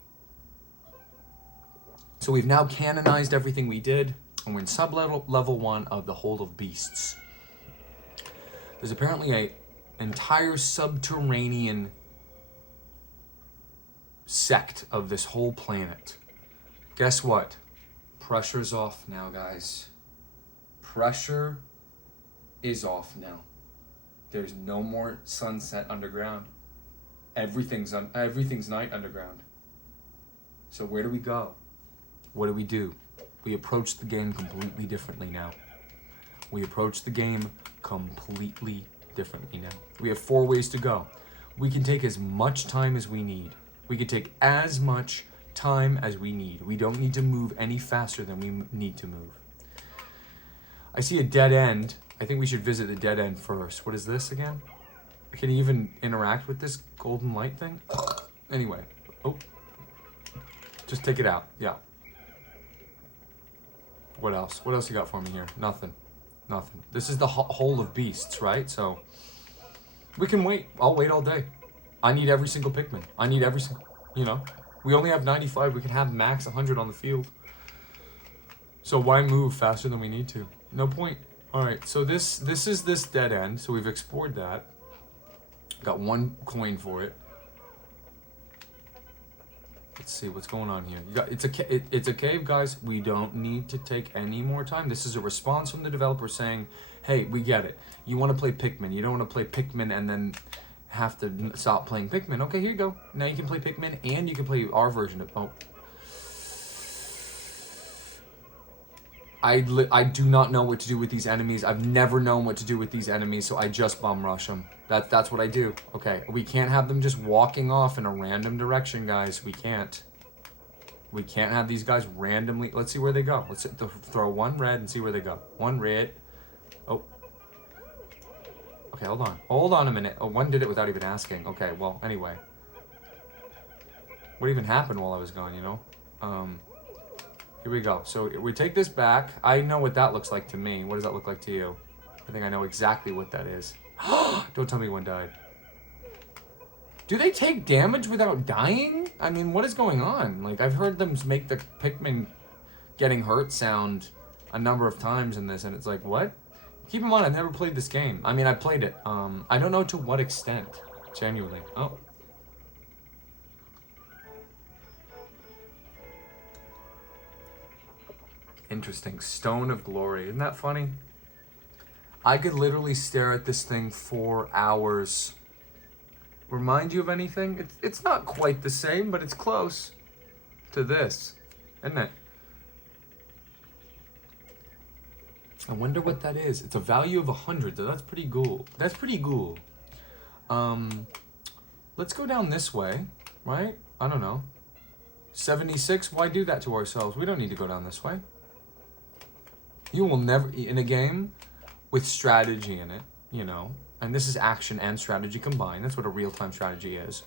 So we've now canonized everything we did, and we're in level 1 of the Hole of Beasts. There's apparently an entire subterranean sect of this whole planet. Guess what? Pressure's off now, guys. Pressure is off now. There's no more sunset underground. Everything's night underground. So where do we go? What do? We approach the game completely differently now. We approach the game completely differently now. We have 4 ways to go. We can take as much time as we need. We can take as much time as we need. We don't need to move any faster than we need to move. I see a dead end. I think we should visit the dead end first. What is this again? Can you even interact with this golden light thing? Anyway. Oh. Just take it out. Yeah. What else? What else you got for me here? Nothing. Nothing. This is the Hole of Beasts, right? So we can wait. I'll wait all day. I need every single Pikmin. I need every single, you know. We only have 95. We can have max 100 on the field. So why move faster than we need to? No point. All right. So this is this dead end. So we've explored that. Got 1 coin for it. Let's see what's going on here. It's a cave, guys. We don't need to take any more time. This is a response from the developer saying, hey, we get it. You want to play Pikmin. You don't want to play Pikmin and then have to stop playing Pikmin. Okay, here you go. Now you can play Pikmin and you can play our version of... Oh. I do not know what to do with these enemies. I've never known what to do with these enemies, so I just bomb rush them. That's what I do. Okay, we can't have them just walking off in a random direction, guys. We can't. We can't have these guys randomly... Let's see where they go. Let's throw 1 red and see where they go. 1 red. Oh. Okay, hold on. Hold on a minute. Oh, 1 did it without even asking. Okay, well, anyway. What even happened while I was gone, you know? Here we go. So we take this back. I know what that looks like to me. What does that look like to you? I think I know exactly what that is. Don't tell me 1 died. Do they take damage without dying? I mean, what is going on? Like, I've heard them make the Pikmin getting hurt sound a number of times in this, and it's like, what? Keep in mind, I've never played this game. I mean, I played it. I don't know to what extent. Genuinely. Oh. Interesting. Stone of Glory. Isn't that funny? I could literally stare at this thing for hours. Remind you of anything? It's not quite the same, but it's close to this, isn't it? I wonder what that is. It's a value of 100, so that's pretty cool. That's pretty cool. Let's go down this way, right? I don't know. 76, why do that to ourselves? We don't need to go down this way. You will never, in a game with strategy in it, you know, and this is action and strategy combined. That's what a real-time strategy is.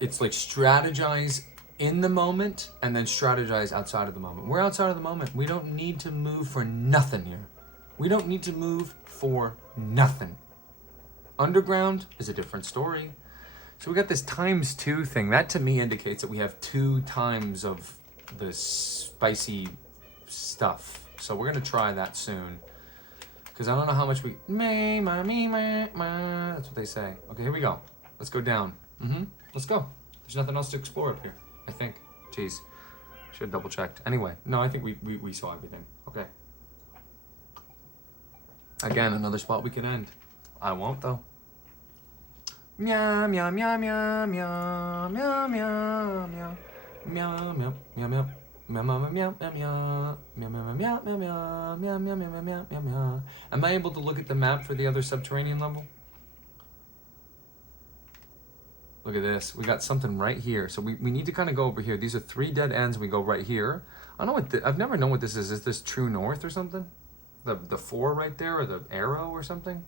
It's like strategize in the moment and then strategize outside of the moment. We're outside of the moment. We don't need to move for nothing here. We don't need to move for nothing. Underground is a different story. So we got this ×2 thing. That to me indicates that we have 2 times of the spicy stuff. So we're gonna try that soon. Because I don't know how much we... That's what they say. Okay, here we go. Let's go down. Let's go. There's nothing else to explore up here, I think. Jeez. Should have double checked. Anyway, no, I think we saw everything. Okay. Again, another spot we can end. I won't, though. Meow, meow, meow, meow, meow, meow, meow, meow. Meow, meow, meow, meow. Meow, meow, meow, meow, meow, meow, meow, meow, meow, meow, meow, meow, meow, meow, meow, meow. Am I able to look at the map for the other subterranean level? Look at this. We got something right here. So we need to kind of go over here. These are 3 dead ends. We go right here. I don't know what I've never known what this is. Is this true north or something? The 4 right there, or the arrow or something?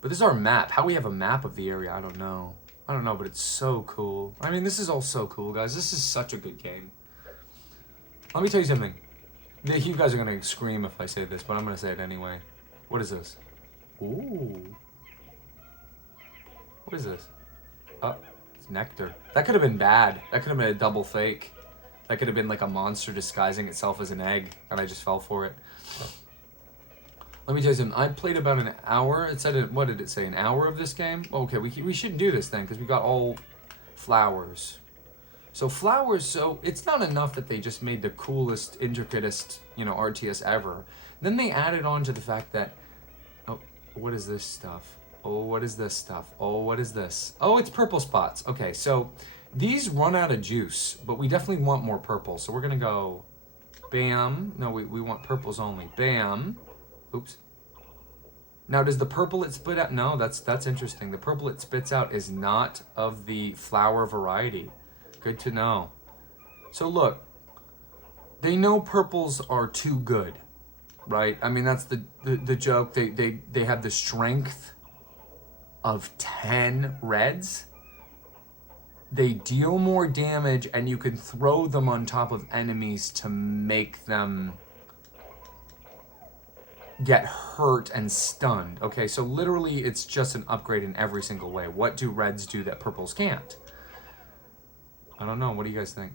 But this is our map. How we have a map of the area, I don't know. I don't know, but it's so cool. I mean, this is all so cool, guys. This is such a good game. Let me tell you something. You guys are going to scream if I say this, but I'm going to say it anyway. What is this? Ooh. What is this? Oh, it's nectar. That could have been bad. That could have been a double fake. That could have been like a monster disguising itself as an egg, and I just fell for it. Let me tell you something. I played about an hour. It said, what did it say? An hour of this game? Okay, we shouldn't do this then, because we got all flowers. So flowers, so it's not enough that they just made the coolest, intricatest, RTS ever. Then they added on to the fact that, oh, what is this stuff? Oh, what is this stuff? Oh, what is this? Oh, it's purple spots. Okay, so these run out of juice, but we definitely want more purple. So we're going to go, bam. No, we want purples only. Bam. Oops. Now, does the purple it spit out? No, that's interesting. The purple it spits out is not of the flower variety. Good to know. So look, they know purples are too good, right? I mean, that's the joke. They have the strength of 10 reds. They deal more damage, and you can throw them on top of enemies to make them get hurt and stunned. Okay, so literally it's just an upgrade in every single way. What do reds do that purples can't? I don't know. What do you guys think?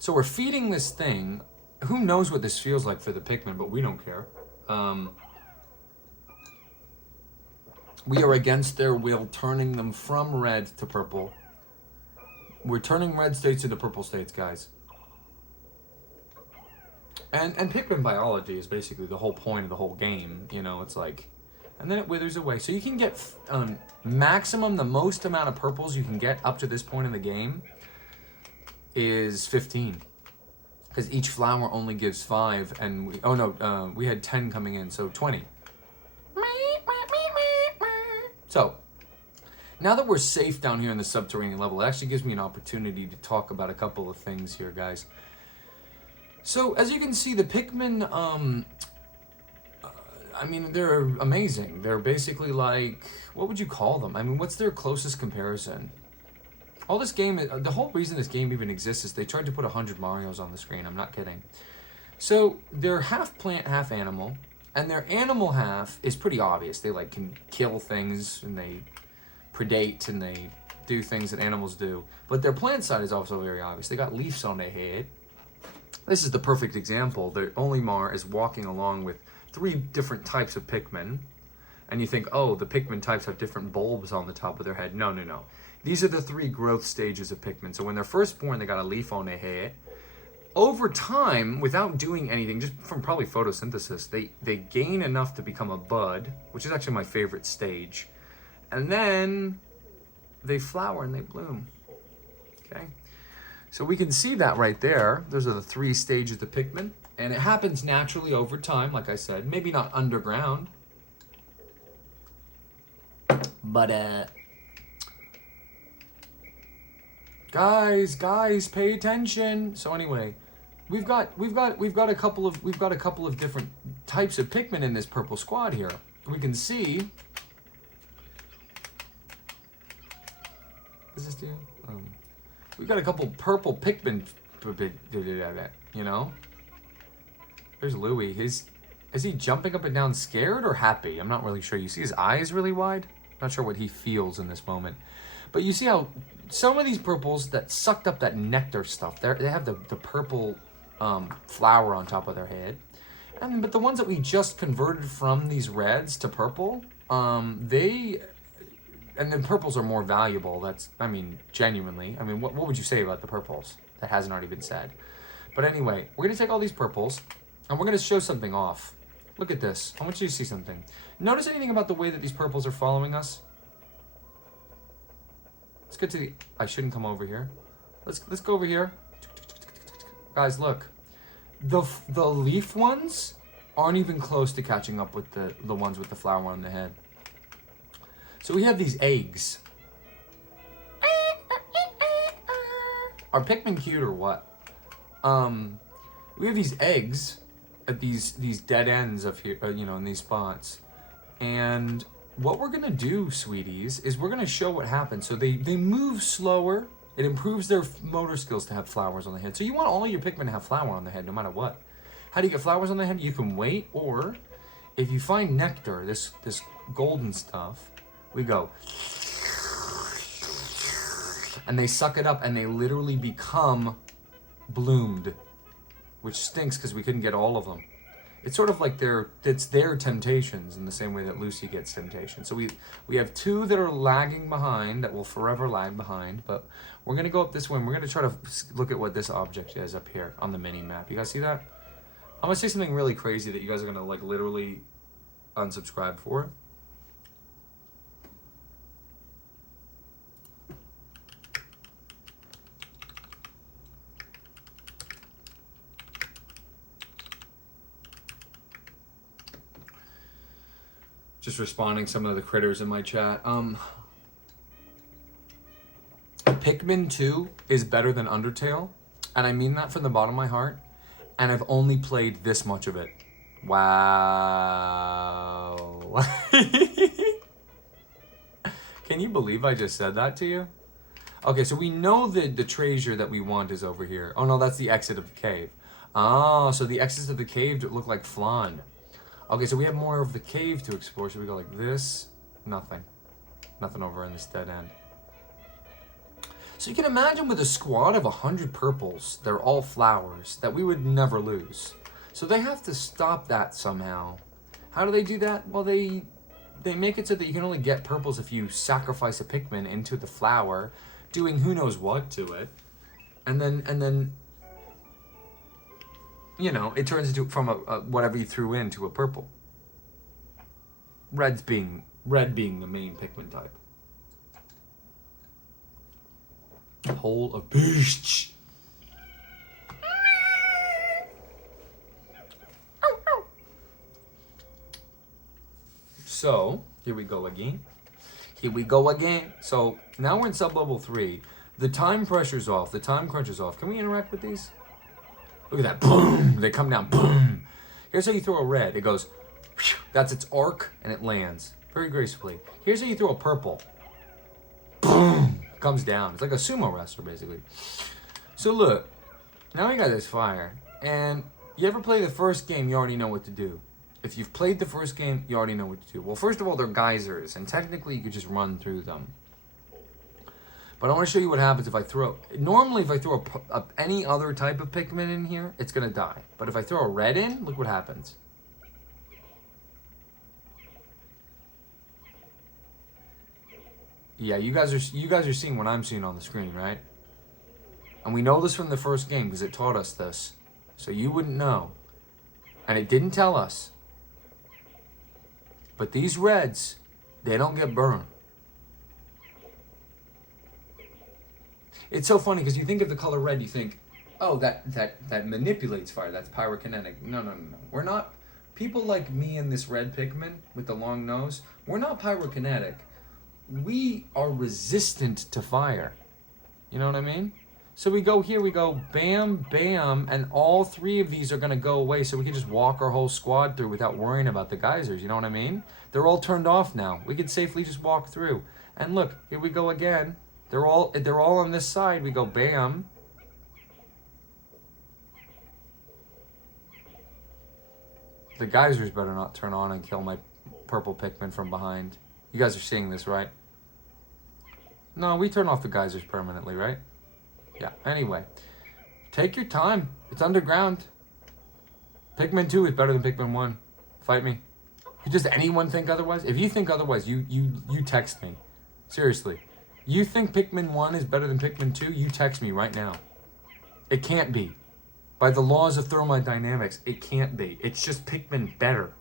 So we're feeding this thing. Who knows what this feels like for the Pikmin, but we don't care. We are against their will, turning them from red to purple. We're turning red states into purple states, guys. And Pikmin biology is basically the whole point of the whole game. It's like... And then it withers away. So you can get maximum, the most amount of purples you can get up to this point in the game is 15. Because each flower only gives 5. And we had 10 coming in, so 20. So, now that we're safe down here in the subterranean level, it actually gives me an opportunity to talk about a couple of things here, guys. So, as you can see, the Pikmin, I mean, they're amazing. They're basically like, what would you call them? I mean, what's their closest comparison? All this game, the whole reason this game even exists is they tried to put 100 Marios on the screen. I'm not kidding. So, they're half plant, half animal. And their animal half is pretty obvious. They can kill things, and they predate, and they do things that animals do. But their plant side is also very obvious. They got leaves on their head. This is the perfect example. The Olimar is walking along with 3 different types of Pikmin. And you think, oh, the Pikmin types have different bulbs on the top of their head. No, no, no. These are the 3 growth stages of Pikmin. So when they're first born, they got a leaf on their head. Over time, without doing anything, just from probably photosynthesis, they gain enough to become a bud, which is actually my favorite stage. And then they flower and they bloom. Okay? So we can see that right there. Those are the 3 stages of Pikmin. And it happens naturally over time, like I said. Maybe not underground. But, Guys, pay attention. So anyway... We've got a couple of different types of Pikmin in this purple squad here. We can see. What does this do? We've got a couple purple Pikmin. There's Louie. Is he jumping up and down, scared or happy? I'm not really sure. You see his eyes really wide. Not sure what he feels in this moment. But you see how some of these purples that sucked up that nectar stuff. They have the purple flower on top of their head. But the ones that we just converted from these reds to purple, and then purples are more valuable. That's, I mean, genuinely. I mean, what would you say about the purples? That hasn't already been said. But anyway, we're going to take all these purples, and we're going to show something off. Look at this. I want you to see something. Notice anything about the way that these purples are following us? Let's get to the... I shouldn't come over here. Let's go over here. Guys, look. The leaf ones aren't even close to catching up with the ones with the flower on the head. So we have these eggs. Are Pikmin cute or what? We have these eggs at these dead ends of here, you know, in these spots. And what we're gonna do, sweeties, is we're gonna show what happens. So they move slower. It improves their motor skills to have flowers on the head. So you want all your Pikmin to have flower on the head, no matter what. How do you get flowers on the head? You can wait, or if you find nectar, this golden stuff, we go, and they suck it up, and they literally become bloomed, which stinks because we couldn't get all of them. It's sort of like it's their temptations in the same way that Lucy gets temptations. So we have two that are lagging behind, that will forever lag behind, but we're gonna go up this way, and we're gonna try to look at what this object is up here on the mini map. You guys see that? I'm gonna say something really crazy that you guys are gonna like literally unsubscribe for. Just responding some of the critters in my chat. Pikmin 2 is better than Undertale, and I mean that from the bottom of my heart, and I've only played this much of it. Wow. Can you believe I just said that to you? Okay, so we know that the treasure that we want is over here. Oh no, that's the exit of the cave. Oh, so the exits of the cave look like flan. Okay, so we have more of the cave to explore. Should we go like this? Nothing. Nothing over in this dead end. So you can imagine with a squad of 100 purples, they're all flowers, that we would never lose. So they have to stop that somehow. How do they do that? Well, they make it so that you can only get purples if you sacrifice a Pikmin into the flower, doing who knows what to it. And then you know, it turns into from a whatever you threw in to a purple. Red being the main Pikmin type. Hole of beasts. So here we go again. Here we go again. So now we're in sub-level 3. The time pressure's off. The time crunch is off. Can we interact with these? Look at that. Boom. They come down. Boom. Here's how you throw a red. It goes. Whew, that's its arc, and it lands very gracefully. Here's how you throw a purple. Boom. Comes down. It's like a sumo wrestler, basically. So look. Now we got this fire. And you ever play the first game, you already know what to do. If you've played the first game, you already know what to do. Well, first of all, they're geysers, and technically you could just run through them. But I want to show you what happens if I throw... Normally, if I throw any other type of Pikmin in here, it's going to die. But if I throw a red in, look what happens. Yeah, you guys are seeing what I'm seeing on the screen, right? And we know this from the first game because it taught us this. So you wouldn't know. And it didn't tell us. But these reds, they don't get burned. It's so funny because you think of the color red, you think, oh, that manipulates fire, that's pyrokinetic. No. We're not, people like me and this red Pikmin with the long nose, we're not pyrokinetic. We are resistant to fire. You know what I mean? So we go here, we go bam, bam, and all three of these are going to go away so we can just walk our whole squad through without worrying about the geysers, you know what I mean? They're all turned off now. We can safely just walk through. And look, here we go again. They're all on this side. We go bam. The geysers better not turn on and kill my purple Pikmin from behind. You guys are seeing this, right? No, we turn off the geysers permanently, right? Yeah, anyway. Take your time. It's underground. Pikmin 2 is better than Pikmin 1. Fight me. Does anyone think otherwise? If you think otherwise, you text me. Seriously. You think Pikmin 1 is better than Pikmin 2? You text me right now. It can't be. By the laws of thermodynamics, it can't be. It's just Pikmin better.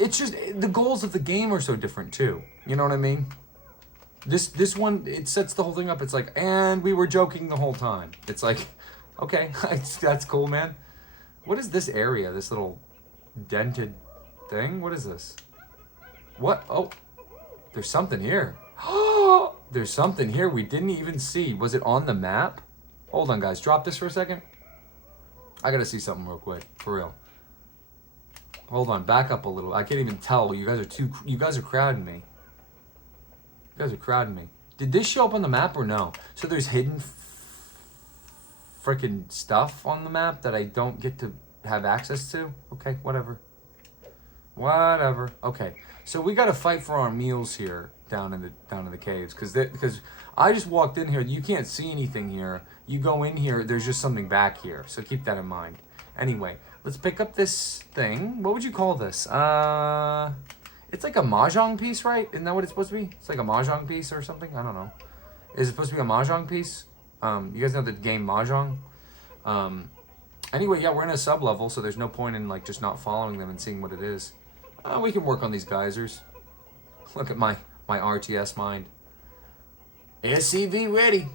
It's just, the goals of the game are so different too. You know what I mean? This one, it sets the whole thing up. It's like, and we were joking the whole time. It's like, okay, that's cool, man. What is this area? This little dented thing? What is this? What? Oh, there's something here. There's something here we didn't even see. Was it on the map? Hold on, guys. Drop this for a second. I gotta see something real quick, for real. Hold on, back up a little. I can't even tell. You guys are crowding me. You guys are crowding me. Did this show up on the map or no? So there's hidden freaking stuff on the map that I don't get to have access to? Okay, whatever. Whatever. Okay. So we got to fight for our meals here down in the caves because I just walked in here. You can't see anything here. You go in here, there's just something back here. So keep that in mind. Anyway, let's pick up this thing. What would you call this? It's like a mahjong piece, right? Isn't that what it's supposed to be? It's like a mahjong piece or something? I don't know. Is it supposed to be a mahjong piece? You guys know the game mahjong? Anyway, yeah, we're in a sub-level, so there's no point in like just not following them and seeing what it is. We can work on these geysers. Look at my RTS mind. SCV ready.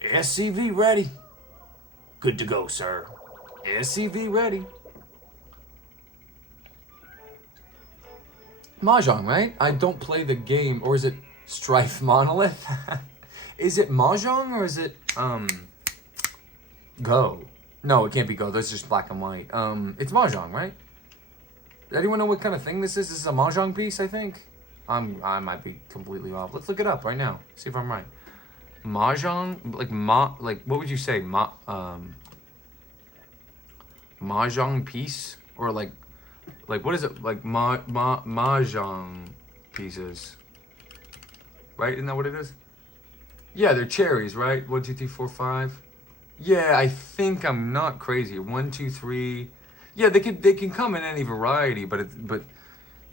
SCV ready. Good to go, sir. SCV ready. Mahjong, right? I don't play the game, or is it Strife Monolith? Is it Mahjong or is it Go? No, it can't be Go. That's just black and white. It's Mahjong, right? Anyone know what kind of thing this is? This is a Mahjong piece, I think. I might be completely off. Let's look it up right now. See if I'm right. Mahjong, like what would you say? Mahjong piece, or like what is it? Like mahjong pieces, right? Isn't that what it is? Yeah, they're cherries, right? 1, 2, 3, 4, 5. Yeah, I think I'm not crazy. 1, 2, 3. Yeah, they can come in any variety, but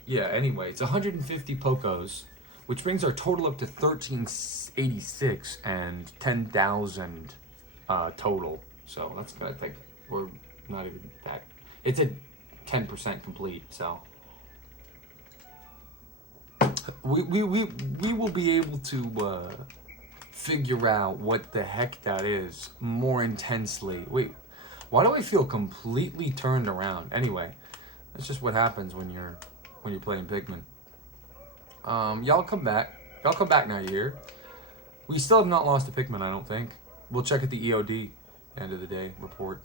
yeah. Anyway, it's 150 Pocos, which brings our total up to 1386 and 10,000 total. So that's good. I think we're not even that. It's a 10% complete. So we will be able to figure out what the heck that is more intensely. Wait, why do I feel completely turned around? Anyway, that's just what happens when you're playing Pikmin. Y'all come back. Y'all come back now, you hear? We still have not lost a Pikmin, I don't think. We'll check at the EOD, end of the day report.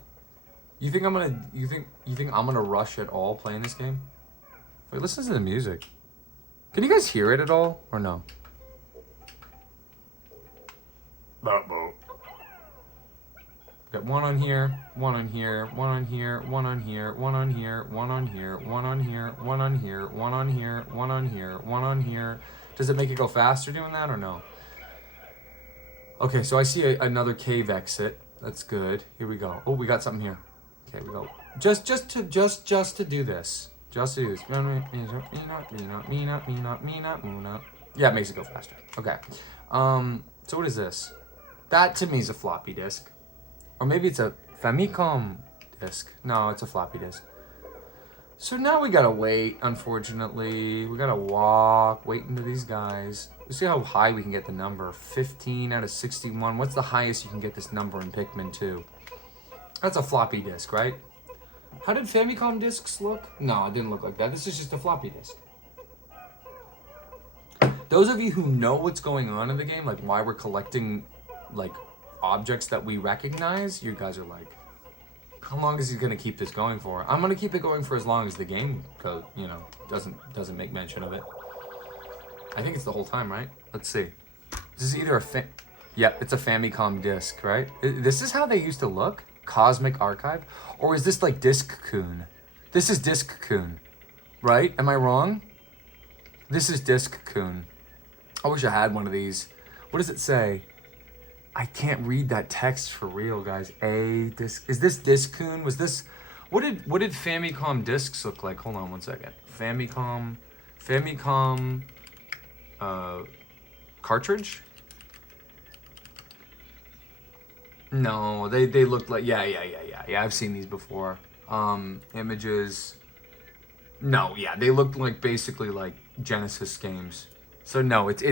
You think I'm gonna rush at all playing this game? Wait, listen to the music. Can you guys hear it at all or no? Got one on here, one on here, one on here, one on here, one on here, one on here, one on here, one on here, one on here, one on here, one on here. Does it make it go faster doing that or no? Okay, so I see another cave exit. That's good. Here we go. Oh, we got something here. Okay, we go. Just to do this. Just to do this. Yeah, it makes it go faster. Okay. So what is this? That to me is a floppy disk. Or maybe it's a Famicom disk. No, it's a floppy disk. So now we gotta wait, unfortunately. We gotta wait into these guys. Let's see how high we can get the number. 15 out of 61. What's the highest you can get this number in Pikmin 2? That's a floppy disk, right? How did Famicom disks look? No, it didn't look like that. This is just a floppy disk. Those of you who know what's going on in the game, like why we're collecting, like, objects that we recognize, you guys are like, how long is he gonna keep this going for? I'm gonna keep it going for as long as the game code, you know, doesn't make mention of it. I think it's the whole time, right? Let's see. This is either yep, it's a Famicom disc, right? This is how they used to look? Cosmic Archive? Or is this like Disc-Coon? This is Disc-Coon, right? Am I wrong? This is Disc-Coon. I wish I had one of these. What does it say? I can't read that text for real, guys. Is this Discoon? Was this, what did Famicom discs look like? Hold on one second. Famicom, cartridge? No, they looked like, yeah, I've seen these before. Images. No, yeah, they looked like basically like Genesis games. So no, it's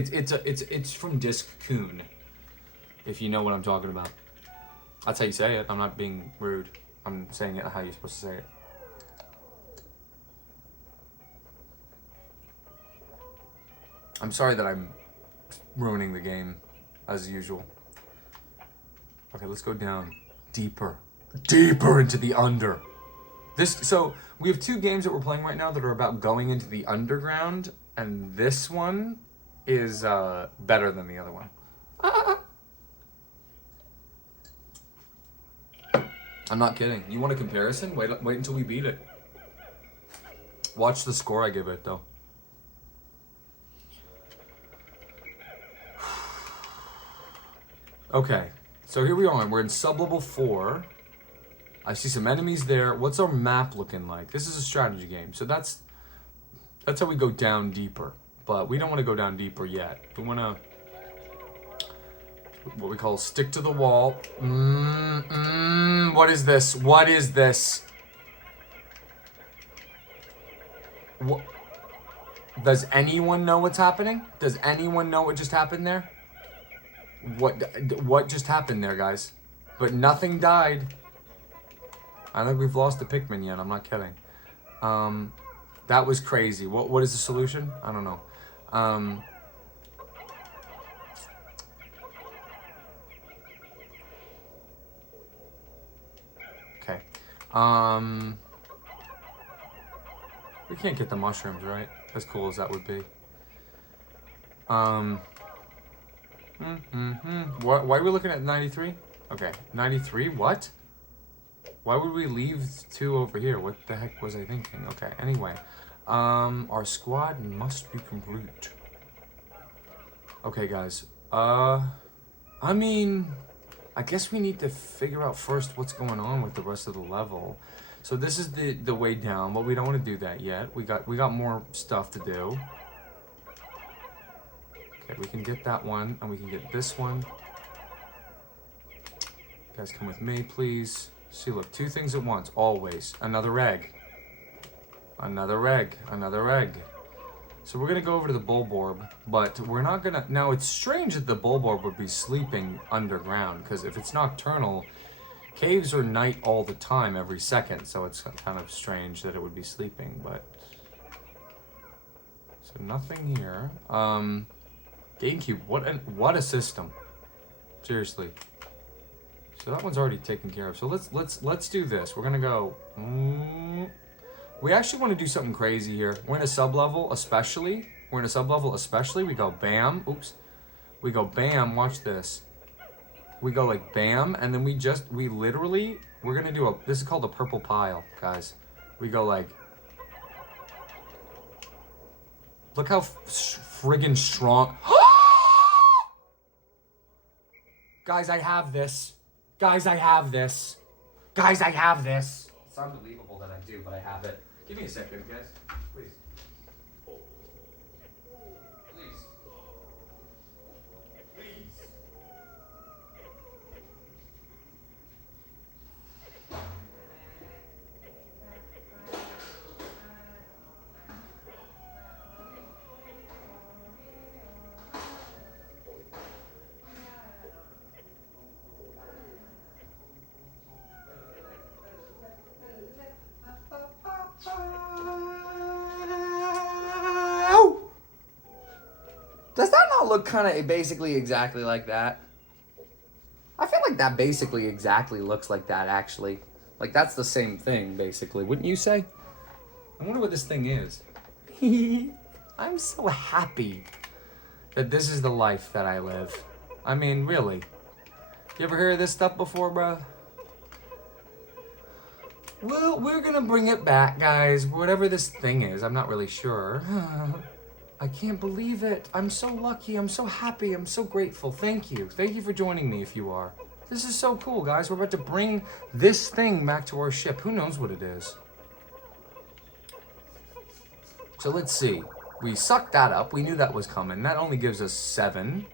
from Discoon. If you know what I'm talking about. That's how you say it. I'm not being rude. I'm saying it how you're supposed to say it. I'm sorry that I'm ruining the game, as usual. Okay, let's go down. Deeper into the under. So we have 2 games that we're playing right now that are about going into the underground, and this one is better than the other one. I'm not kidding. You want a comparison? Wait until we beat it. Watch the score I give it, though. Okay, so here we are. We're in sub-level 4. I see some enemies there. What's our map looking like? This is a strategy game, so that's how we go down deeper. But we don't want to go down deeper yet. We want to, what we call stick to the wall. What is this? What is this? What? Does anyone know what's happening? Does anyone know what just happened there? What just happened there, guys? But nothing died. I don't think we've lost the Pikmin yet. I'm not kidding. That was crazy. What is the solution? I don't know. Okay. We can't get the mushrooms, right? As cool as that would be. Why are we looking at 93? Okay, 93. What? Why would we leave 2 over here? What the heck was I thinking? Okay, anyway. Our squad must be complete. Okay, guys. I mean, I guess we need to figure out first what's going on with the rest of the level. So this is the way down, but we don't want to do that yet. We got more stuff to do. Okay, we can get that one, and we can get this one. You guys come with me, please. See, look, 2 things at once, always. Another egg. Another egg. Another egg. So we're going to go over to the Bulborb, but we're not going to... Now, it's strange that the Bulborb would be sleeping underground, because if it's nocturnal, caves are night all the time, every second, so it's kind of strange that it would be sleeping, but... So nothing here. GameCube, what a system. Seriously. So that one's already taken care of. So let's do this. We're gonna go. We actually want to do something crazy here. We're in a sub-level, especially. We go bam. Oops. We go bam. Watch this. We go like bam, and then we're gonna do this is called a purple pile, guys. We go like. Look how friggin' strong. Guys, I have this. It's unbelievable that I do, but I have it. Give me a second, guys. Please. Please. Does that not look kind of basically exactly like that? I feel like that basically exactly looks like that, actually. Like, that's the same thing, basically. Wouldn't you say? I wonder what this thing is. I'm so happy that this is the life that I live. I mean, really. You ever heard of this stuff before, bro? Well, we're gonna bring it back, guys. Whatever this thing is, I'm not really sure. I can't believe it. I'm so lucky. I'm so happy. I'm so grateful. Thank you. Thank you for joining me if you are. This is so cool, guys. We're about to bring this thing back to our ship. Who knows what it is? So let's see. We sucked that up. We knew that was coming. That only gives us 7.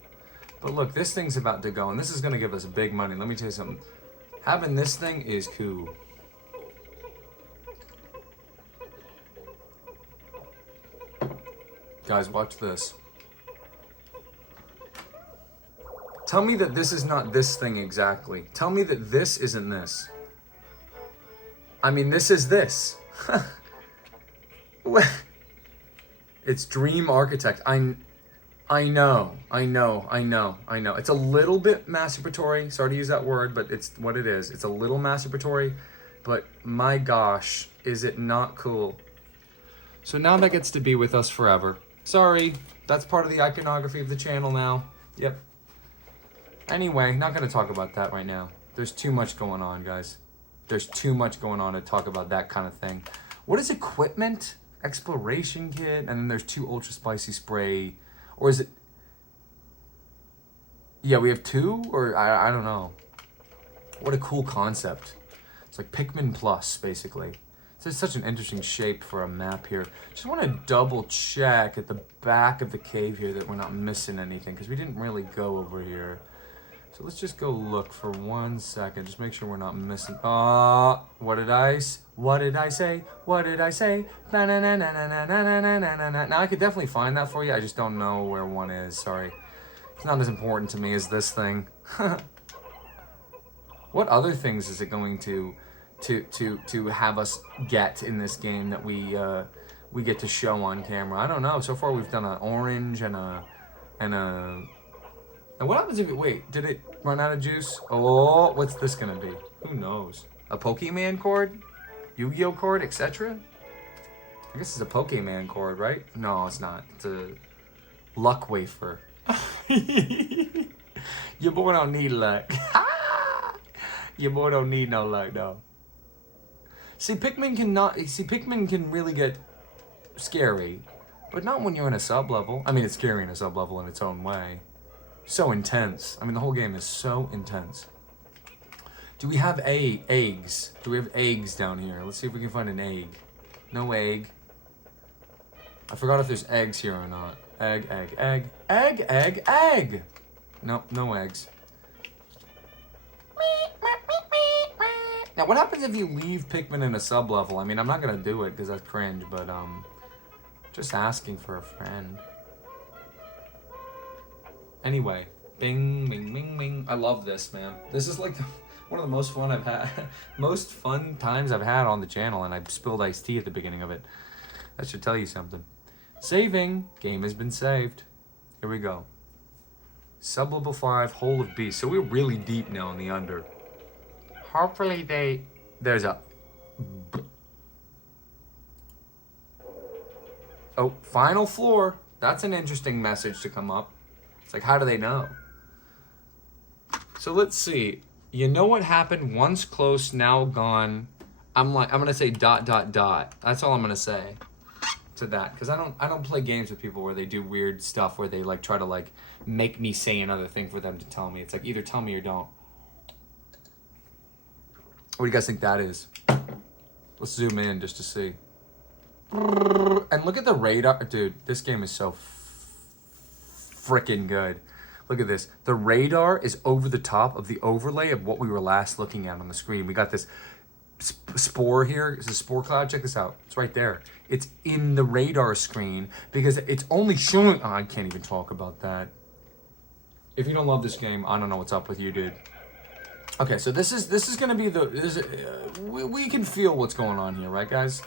But look, this thing's about to go, and this is going to give us big money. Let me tell you something. Having this thing is cool. Guys, watch this. Tell me that this is not this thing exactly. Tell me that this isn't this. I mean, this is this. It's Dream Architect. I know. It's a little bit masturbatory. Sorry to use that word, but it's what it is. It's a little masturbatory, but my gosh, is it not cool? So now that gets to be with us forever. Sorry, that's part of the iconography of the channel now. Yep. Anyway, not going to talk about that right now. There's too much going on, guys. There's too much going on to talk about that kind of thing. What is equipment? Exploration kit, and then there's 2 ultra spicy spray, or is it? Yeah, we have 2, or I don't know. What a cool concept. It's like Pikmin Plus, basically. It's such an interesting shape for a map here. Just want to double check at the back of the cave here that we're not missing anything, because we didn't really go over here. So let's just go look for 1 second. Just make sure we're not missing. What did I say? What did I say? Na na na na na na na na na na. Now I could definitely find that for you. I just don't know where one is. Sorry, it's not as important to me as this thing. What other things is it going to have us get in this game that we get to show on camera? I don't know. So far we've done an orange and a. And what happens if it, wait, did it run out of juice? Oh, what's this gonna be? Who knows? A Pokemon cord? Yu-Gi-Oh cord, etc.? I guess it's a Pokemon cord, right? No, it's not. It's a luck wafer. Your boy don't need luck. Your boy don't need no luck, though. See, Pikmin can really get scary, but not when you're in a sub-level. I mean, it's scary in a sub-level in its own way. So intense. I mean, the whole game is so intense. Do we have eggs? Do we have eggs down here? Let's see if we can find an egg. No egg. I forgot if there's eggs here or not. Egg. Nope, no eggs. Now, what happens if you leave Pikmin in a sub-level? I mean, I'm not going to do it because that's cringe, but just asking for a friend. Anyway, bing, bing, bing, bing. I love this, man. This is like one of the most fun times I've had on the channel, and I spilled iced tea at the beginning of it. That should tell you something. Saving. Game has been saved. Here we go. Sub-level 5, Hole of Beast. So we're really deep now in the under. Hopefully there's a... Oh, final floor. That's an interesting message to come up. It's like, how do they know? So let's see. You know what happened? Once close, now gone. I'm gonna say ... That's all I'm gonna say to that, because I don't play games with people where they do weird stuff where they like try to like make me say another thing for them to tell me. It's like either tell me or don't. What do you guys think that is? Let's zoom in just to see. And look at the radar, dude. This game is so freaking good. Look at this. The radar is over the top of the overlay of what we were last looking at on the screen. We got this spore here. It's a spore cloud. Check this out. It's right there. It's in the radar screen because it's only showing... Oh, I can't even talk about that. If you don't love this game, I don't know what's up with you, dude. Okay, so this is gonna be the... we can feel what's going on here, right, guys?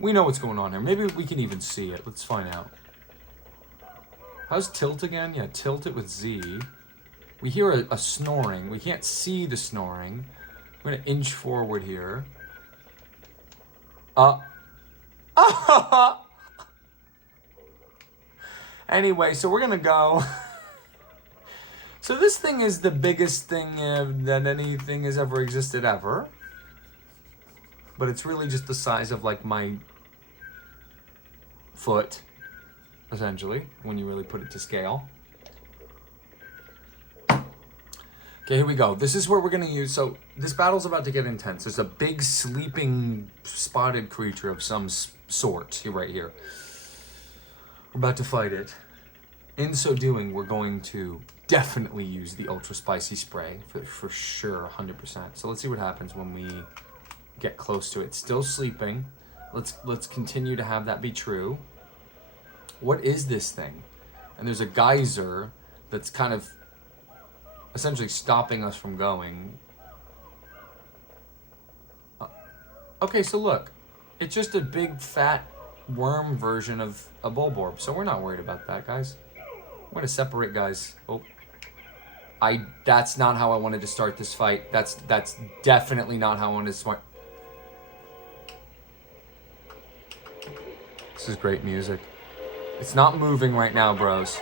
We know what's going on here. Maybe we can even see it. Let's find out. How's tilt again? Yeah, tilt it with Z. We hear a snoring. We can't see the snoring. We're gonna inch forward here. Anyway, so we're gonna go. So this thing is the biggest thing that anything has ever existed ever. But it's really just the size of like my foot. essentially, when you really put it to scale. Okay, here we go. This is where we're gonna use, so this battle's about to get intense. There's a big sleeping spotted creature of some sort right here. We're about to fight it. In so doing, we're going to definitely use the ultra spicy spray for sure, 100%. So let's see what happens when we get close to it. Still sleeping. Let's continue to have that be true. What is this thing? And there's a geyser that's kind of essentially stopping us from going. Okay, so look. It's just a big fat worm version of a Bulborb. So we're not worried about that, guys. We're gonna separate guys. Oh. That's not how I wanted to start this fight. That's definitely not how I wanted to start. This is great music. It's not moving right now, bros.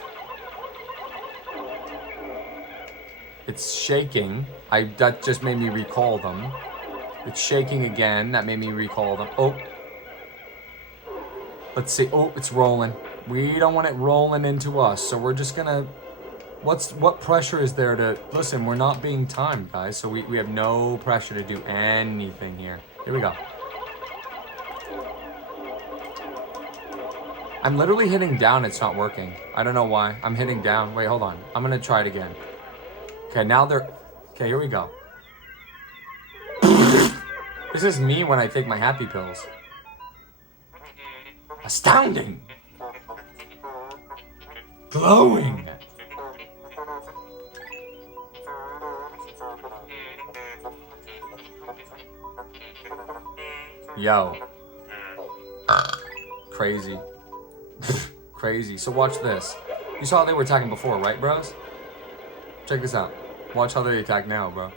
It's shaking. That just made me recall them. It's shaking again. That made me recall them. Oh. Let's see. Oh, it's rolling. We don't want it rolling into us, so we're just gonna... What pressure is there to... Listen, we're not being timed, guys, so we have no pressure to do anything here. Here we go. I'm literally hitting down. It's not working. I don't know why. I'm hitting down. Wait, hold on. I'm gonna try it again. Okay, now they're... Okay, here we go. This is me when I take my happy pills. Astounding! Glowing! Yo. Crazy. Crazy. So watch this. You saw how they were attacking before, right, bros? Check this out. Watch how they attack now, bro.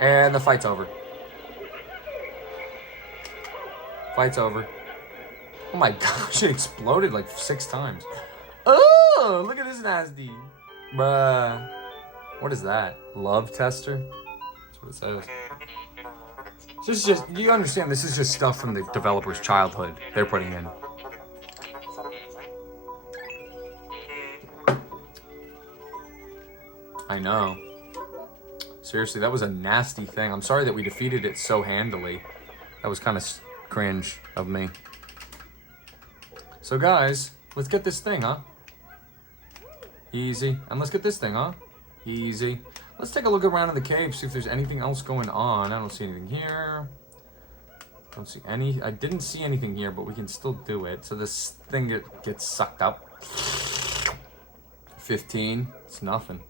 And the fight's over. Fight's over. Oh my gosh, it exploded like 6 times. Oh, look at this nasty. Bruh. What is that? Love tester? That's what it says. This is just, you understand, this is just stuff from the developer's childhood they're putting in. I know. Seriously, that was a nasty thing. I'm sorry that we defeated it so handily. That was kind of cringe of me. So guys, let's get this thing, huh? Easy. And let's get this thing, huh? Easy. Let's take a look around in the cave, see if there's anything else going on. I don't see anything here. Don't see any. I didn't see anything here, but we can still do it. So this thing gets sucked up. 15. It's nothing.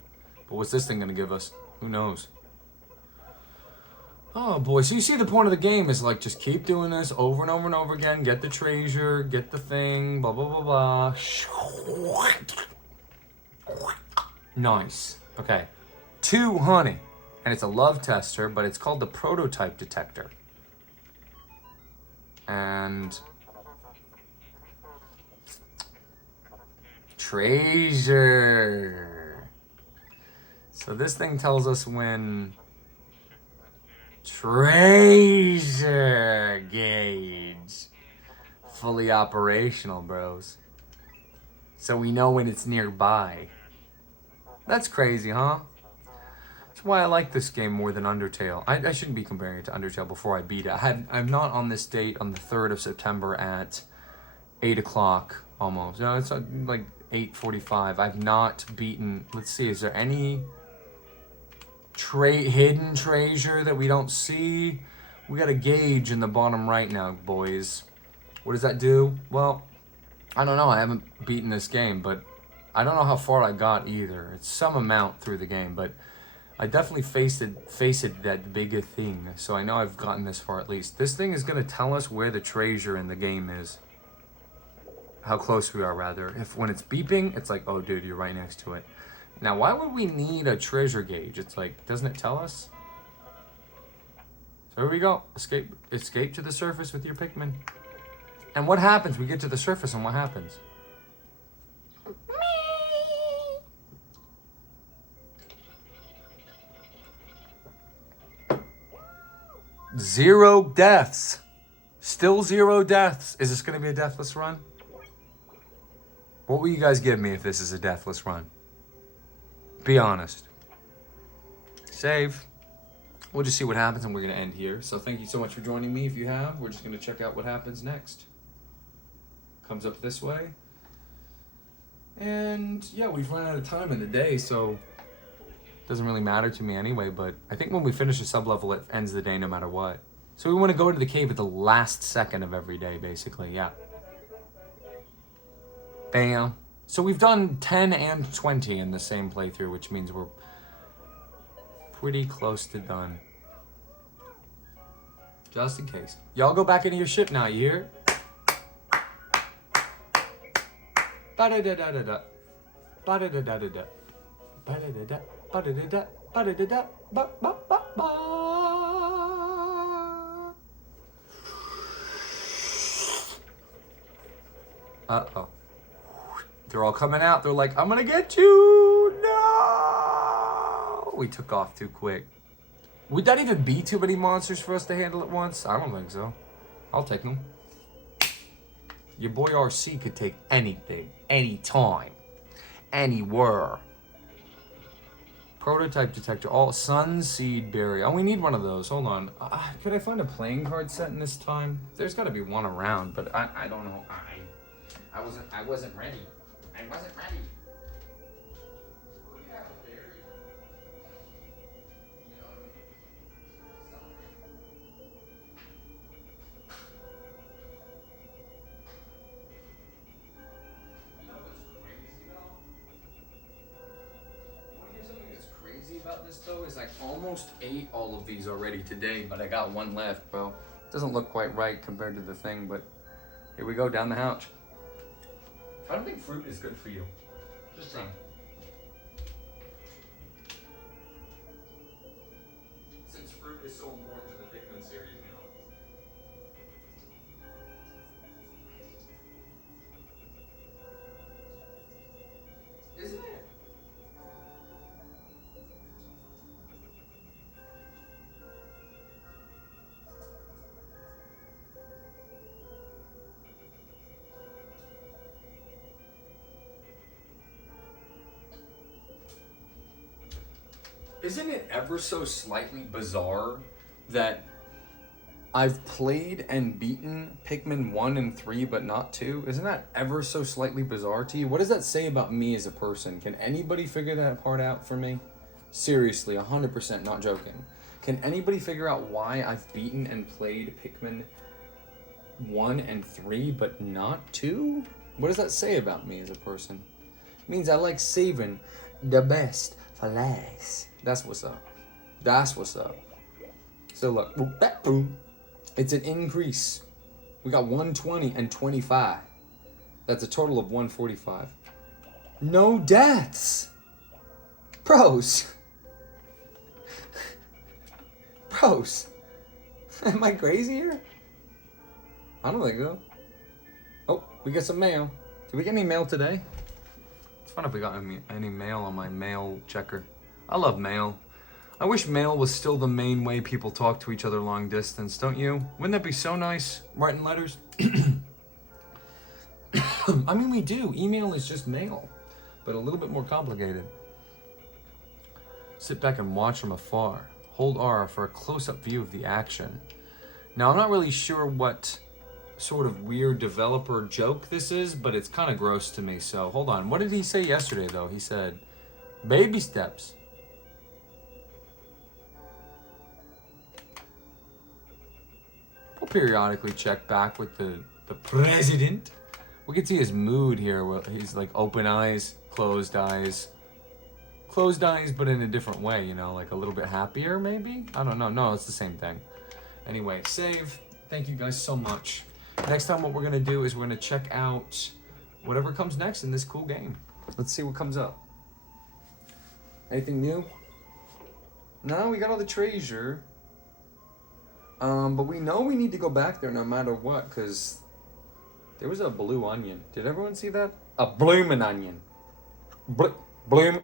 But what's this thing gonna give us? Who knows? Oh boy, so you see the point of the game is like just keep doing this over and over and over again. Get the treasure, get the thing, blah, blah, blah, blah. Nice. Okay. 2 honey. And it's a love tester, but it's called the prototype detector. And... treasure. So this thing tells us when... treasure gauge. Fully operational, bros. So we know when it's nearby. That's crazy, huh? That's why I like this game more than Undertale. I shouldn't be comparing it to Undertale before I beat it. I'm not on this date on the 3rd of September at 8 o'clock almost. No, it's like 8:45. I've not beaten... Let's see, is there any... hidden treasure that we don't see? We got a gauge in the bottom right now, boys. What does that do? Well, I don't know. I haven't beaten this game, but I don't know how far I got either. It's some amount through the game, but I definitely faced that bigger thing. So I know I've gotten this far at least. This thing is going to tell us where the treasure in the game is. How close we are, rather. When it's beeping, it's like, oh, dude, you're right next to it. Now, why would we need a treasure gauge? It's like, doesn't it tell us? So here we go. Escape to the surface with your Pikmin. And what happens? We get to the surface and what happens? 0 deaths. Still 0 deaths. Is this going to be a deathless run? What will you guys give me if this is a deathless run? Be honest. Save. We'll just see what happens, and we're going to end here. So thank you so much for joining me. If you have, we're just going to check out what happens next. Comes up this way. And yeah, we've run out of time in the day, so it doesn't really matter to me anyway. But I think when we finish a sub-level, it ends the day no matter what. So we want to go to the cave at the last second of every day, basically. Yeah. Bam. So we've done 10 and 20 in the same playthrough, which means we're pretty close to done. Just in case. Y'all go back into your ship now, you hear? Ba-da-da-da-da-da. Ba-da-da-da-da-da. Ba-da-da-da. Ba-da-da-da. Ba-da-da-da. Ba-ba-ba-ba. Uh-oh. They're all coming out. They're like, I'm gonna get you. No! We took off too quick. Would that even be too many monsters for us to handle at once? I don't think so. I'll take them. Your boy RC could take anything, anytime, anywhere. Prototype detector. All sunseed berry. Oh, we need one of those. Hold on. Could I find a playing card set in this time? There's got to be one around, but I don't know. I wasn't ready. I wasn't ready. About this though is I almost ate all of these already today, but I got one left, bro. Doesn't look quite right compared to the thing, but here we go down the hatch. I don't think fruit is good for you. Just saying. Since fruit is so important to the Pikmin series, you know. Isn't it? Isn't it ever so slightly bizarre that I've played and beaten Pikmin 1 and 3, but not 2? Isn't that ever so slightly bizarre to you? What does that say about me as a person? Can anybody figure that part out for me? Seriously, 100% not joking. Can anybody figure out why I've beaten and played Pikmin 1 and 3, but not 2? What does that say about me as a person? It means I like saving the best for last. That's what's up. That's what's up. So look, it's an increase. We got 120 and 25. That's a total of 145. No deaths. Bros. Bros. Am I crazy here? I don't think so. Oh, we got some mail. Did we get any mail today? It's fun if we got any mail on my mail checker. I love mail. I wish mail was still the main way people talk to each other long distance, don't you? Wouldn't that be so nice, writing letters? I mean, we do. Email is just mail, but a little bit more complicated. Sit back and watch from afar. Hold R for a close-up view of the action. Now, I'm not really sure what sort of weird developer joke this is, but it's kind of gross to me, so hold on. What did he say yesterday, though? He said, baby steps. We'll periodically check back with the president. We can see his mood here. Where he's like open eyes, closed eyes. Closed eyes, but in a different way, you know, like a little bit happier, maybe? I don't know. No, it's the same thing. Anyway, save. Thank you guys so much. Next time what we're going to do is we're going to check out whatever comes next in this cool game. Let's see what comes up. Anything new? No, we got all the treasure. But we know we need to go back there no matter what, because there was a blue onion. Did everyone see that? A bloomin' onion. Bloom.